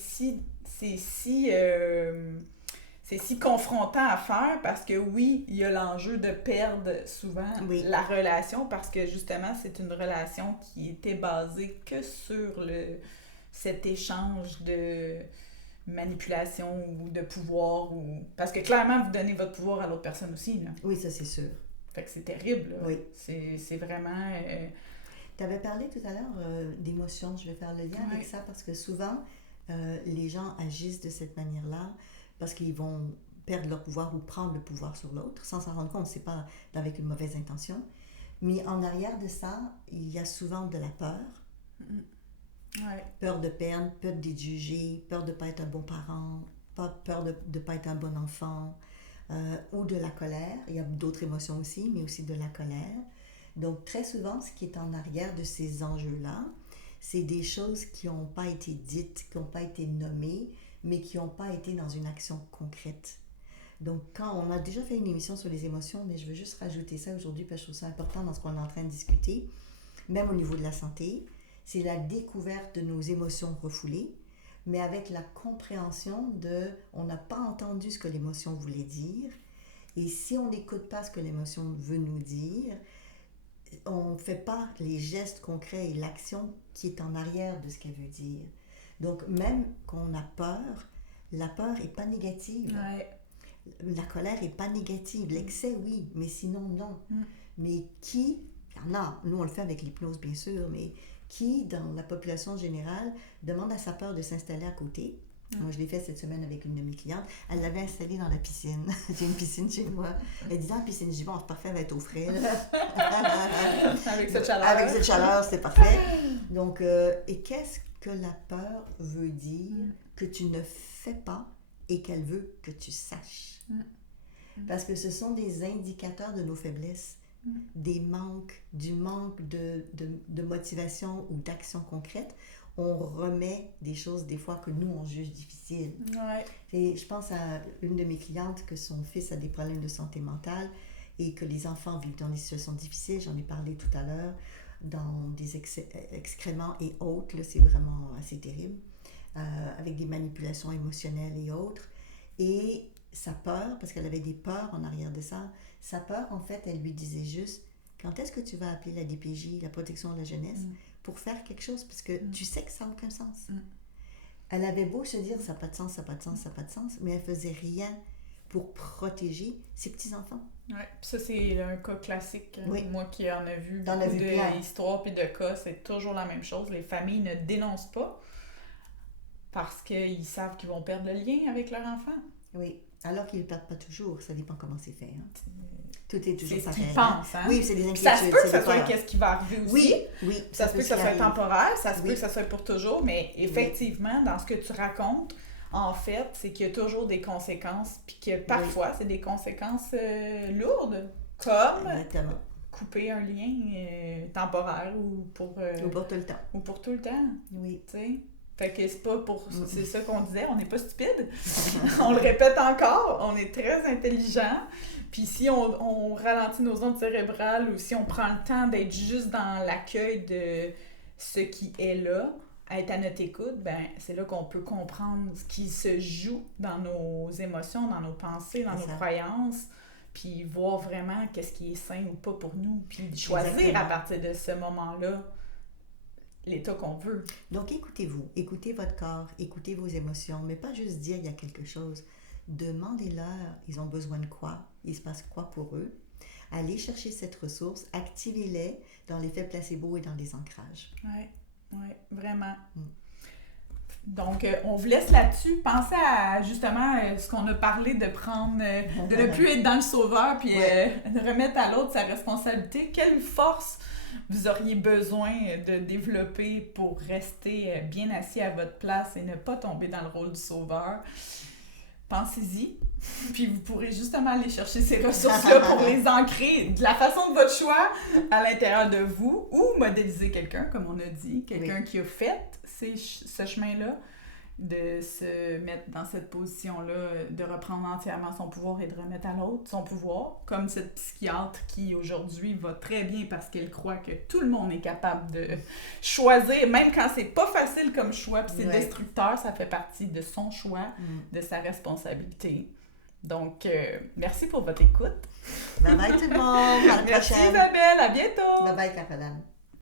si confrontant à faire, parce que oui, il y a l'enjeu de perdre souvent la relation, parce que justement, c'est une relation qui était basée que sur cet échange de manipulation ou de pouvoir. Parce que clairement, vous donnez votre pouvoir à l'autre personne aussi. Là. Oui, ça c'est sûr. Fait que c'est terrible. Là. Oui. C'est vraiment... Tu avais parlé tout à l'heure d'émotions. Je vais faire le lien avec ça parce que souvent, les gens agissent de cette manière-là parce qu'ils vont perdre leur pouvoir ou prendre le pouvoir sur l'autre sans s'en rendre compte. C'est pas avec une mauvaise intention. Mais en arrière de ça, il y a souvent de la peur. Ouais. Peur de perdre, peur d'être jugé, peur de ne pas être un bon parent, peur de ne pas être un bon enfant, ou de la colère. Il y a d'autres émotions aussi, mais aussi de la colère. Donc, très souvent, ce qui est en arrière de ces enjeux-là, c'est des choses qui n'ont pas été dites, qui n'ont pas été nommées, mais qui n'ont pas été dans une action concrète. Donc, quand on a déjà fait une émission sur les émotions, mais je veux juste rajouter ça aujourd'hui parce que je trouve ça important dans ce qu'on est en train de discuter, même au niveau de la santé, c'est la découverte de nos émotions refoulées, mais avec la compréhension on n'a pas entendu ce que l'émotion voulait dire, et si on n'écoute pas ce que l'émotion veut nous dire, on ne fait pas les gestes concrets et l'action qui est en arrière de ce qu'elle veut dire. Donc, même qu'on a peur, la peur n'est pas négative. Ouais. La colère n'est pas négative. L'excès, oui, mais sinon, non. Mais qui, nous on le fait avec l'hypnose, bien sûr, mais qui, dans la population générale, demande à sa peur de s'installer à côté. Moi, je l'ai fait cette semaine avec une de mes clientes. Elle l'avait installée dans la piscine. J'ai une piscine chez moi. Elle dit dans la piscine, je dis bon, c'est parfait, elle va être au frais. Avec cette chaleur. Avec cette chaleur, c'est parfait. Donc, et qu'est-ce que la peur veut dire que tu ne fais pas et qu'elle veut que tu saches? Parce que ce sont des indicateurs de nos faiblesses. Du manque de motivation ou d'action concrète, on remet des choses des fois que nous on juge difficiles. Et je pense à une de mes clientes que son fils a des problèmes de santé mentale et que les enfants vivent dans des situations difficiles, j'en ai parlé tout à l'heure, dans des excréments et autres, là, c'est vraiment assez terrible, avec des manipulations émotionnelles et autres. Et sa peur, parce qu'elle avait des peurs en arrière de ça, sa peur, en fait, elle lui disait juste, quand est-ce que tu vas appeler la DPJ, la protection de la jeunesse, pour faire quelque chose, parce que tu sais que ça n'a aucun sens. Elle avait beau se dire, ça n'a pas de sens, ça n'a pas de sens, ça n'a pas de sens, mais elle ne faisait rien pour protéger ses petits-enfants. Oui, ça c'est un cas classique. Moi qui en ai vu dans beaucoup d'histoires et de cas, c'est toujours la même chose. Les familles ne dénoncent pas parce qu'ils savent qu'ils vont perdre le lien avec leur enfant. Oui, alors qu'ils ne le perdent pas toujours. Ça dépend comment c'est fait. Hein. Tout est toujours pareil. C'est ce qu'ils pensent. Hein? Oui, c'est des inquiétudes. Ça se peut que ça soit qu'est-ce qui va arriver aussi. Oui. Ça se peut que ça soit temporaire, ça se peut que ça soit pour toujours, mais effectivement, dans ce que tu racontes, en fait, c'est qu'il y a toujours des conséquences, puis que parfois, c'est des conséquences lourdes, comme couper un lien temporaire ou pour tout le temps. Ou pour tout le temps. Oui. Tu sais? Fait que c'est pas pour... C'est ça qu'on disait, on n'est pas stupide. On le répète encore, on est très intelligent. Puis si on ralentit nos ondes cérébrales ou si on prend le temps d'être juste dans l'accueil de ce qui est là, à être à notre écoute, ben c'est là qu'on peut comprendre ce qui se joue dans nos émotions, dans nos pensées, dans nos croyances, puis voir vraiment qu'est-ce qui est sain ou pas pour nous, puis choisir à partir de ce moment-là l'état qu'on veut. Donc écoutez-vous, écoutez votre corps, écoutez vos émotions, mais pas juste dire il y a quelque chose. Demandez-leur, ils ont besoin de quoi, il se passe quoi pour eux. Allez chercher cette ressource, activez-les dans l'effet placebo et dans les ancrages. Oui, vraiment. Donc, on vous laisse là-dessus. Pensez à, justement, ce qu'on a parlé de prendre, de ne plus être dans le sauveur, puis de remettre à l'autre sa responsabilité. Quelle force vous auriez besoin de développer pour rester bien assis à votre place et ne pas tomber dans le rôle du sauveur? Pensez-y, puis vous pourrez justement aller chercher ces ressources-là pour les ancrer de la façon de votre choix à l'intérieur de vous ou modéliser quelqu'un, comme on a dit, quelqu'un qui a fait ce chemin-là de se mettre dans cette position-là, de reprendre entièrement son pouvoir et de remettre à l'autre son pouvoir, comme cette psychiatre qui aujourd'hui va très bien parce qu'elle croit que tout le monde est capable de choisir, même quand c'est pas facile comme choix, puis c'est destructeur, ça fait partie de son choix, de sa responsabilité. Donc, merci pour votre écoute. Bye bye tout le monde, à la prochaine. Merci Isabelle, à bientôt. Bye bye Caroline.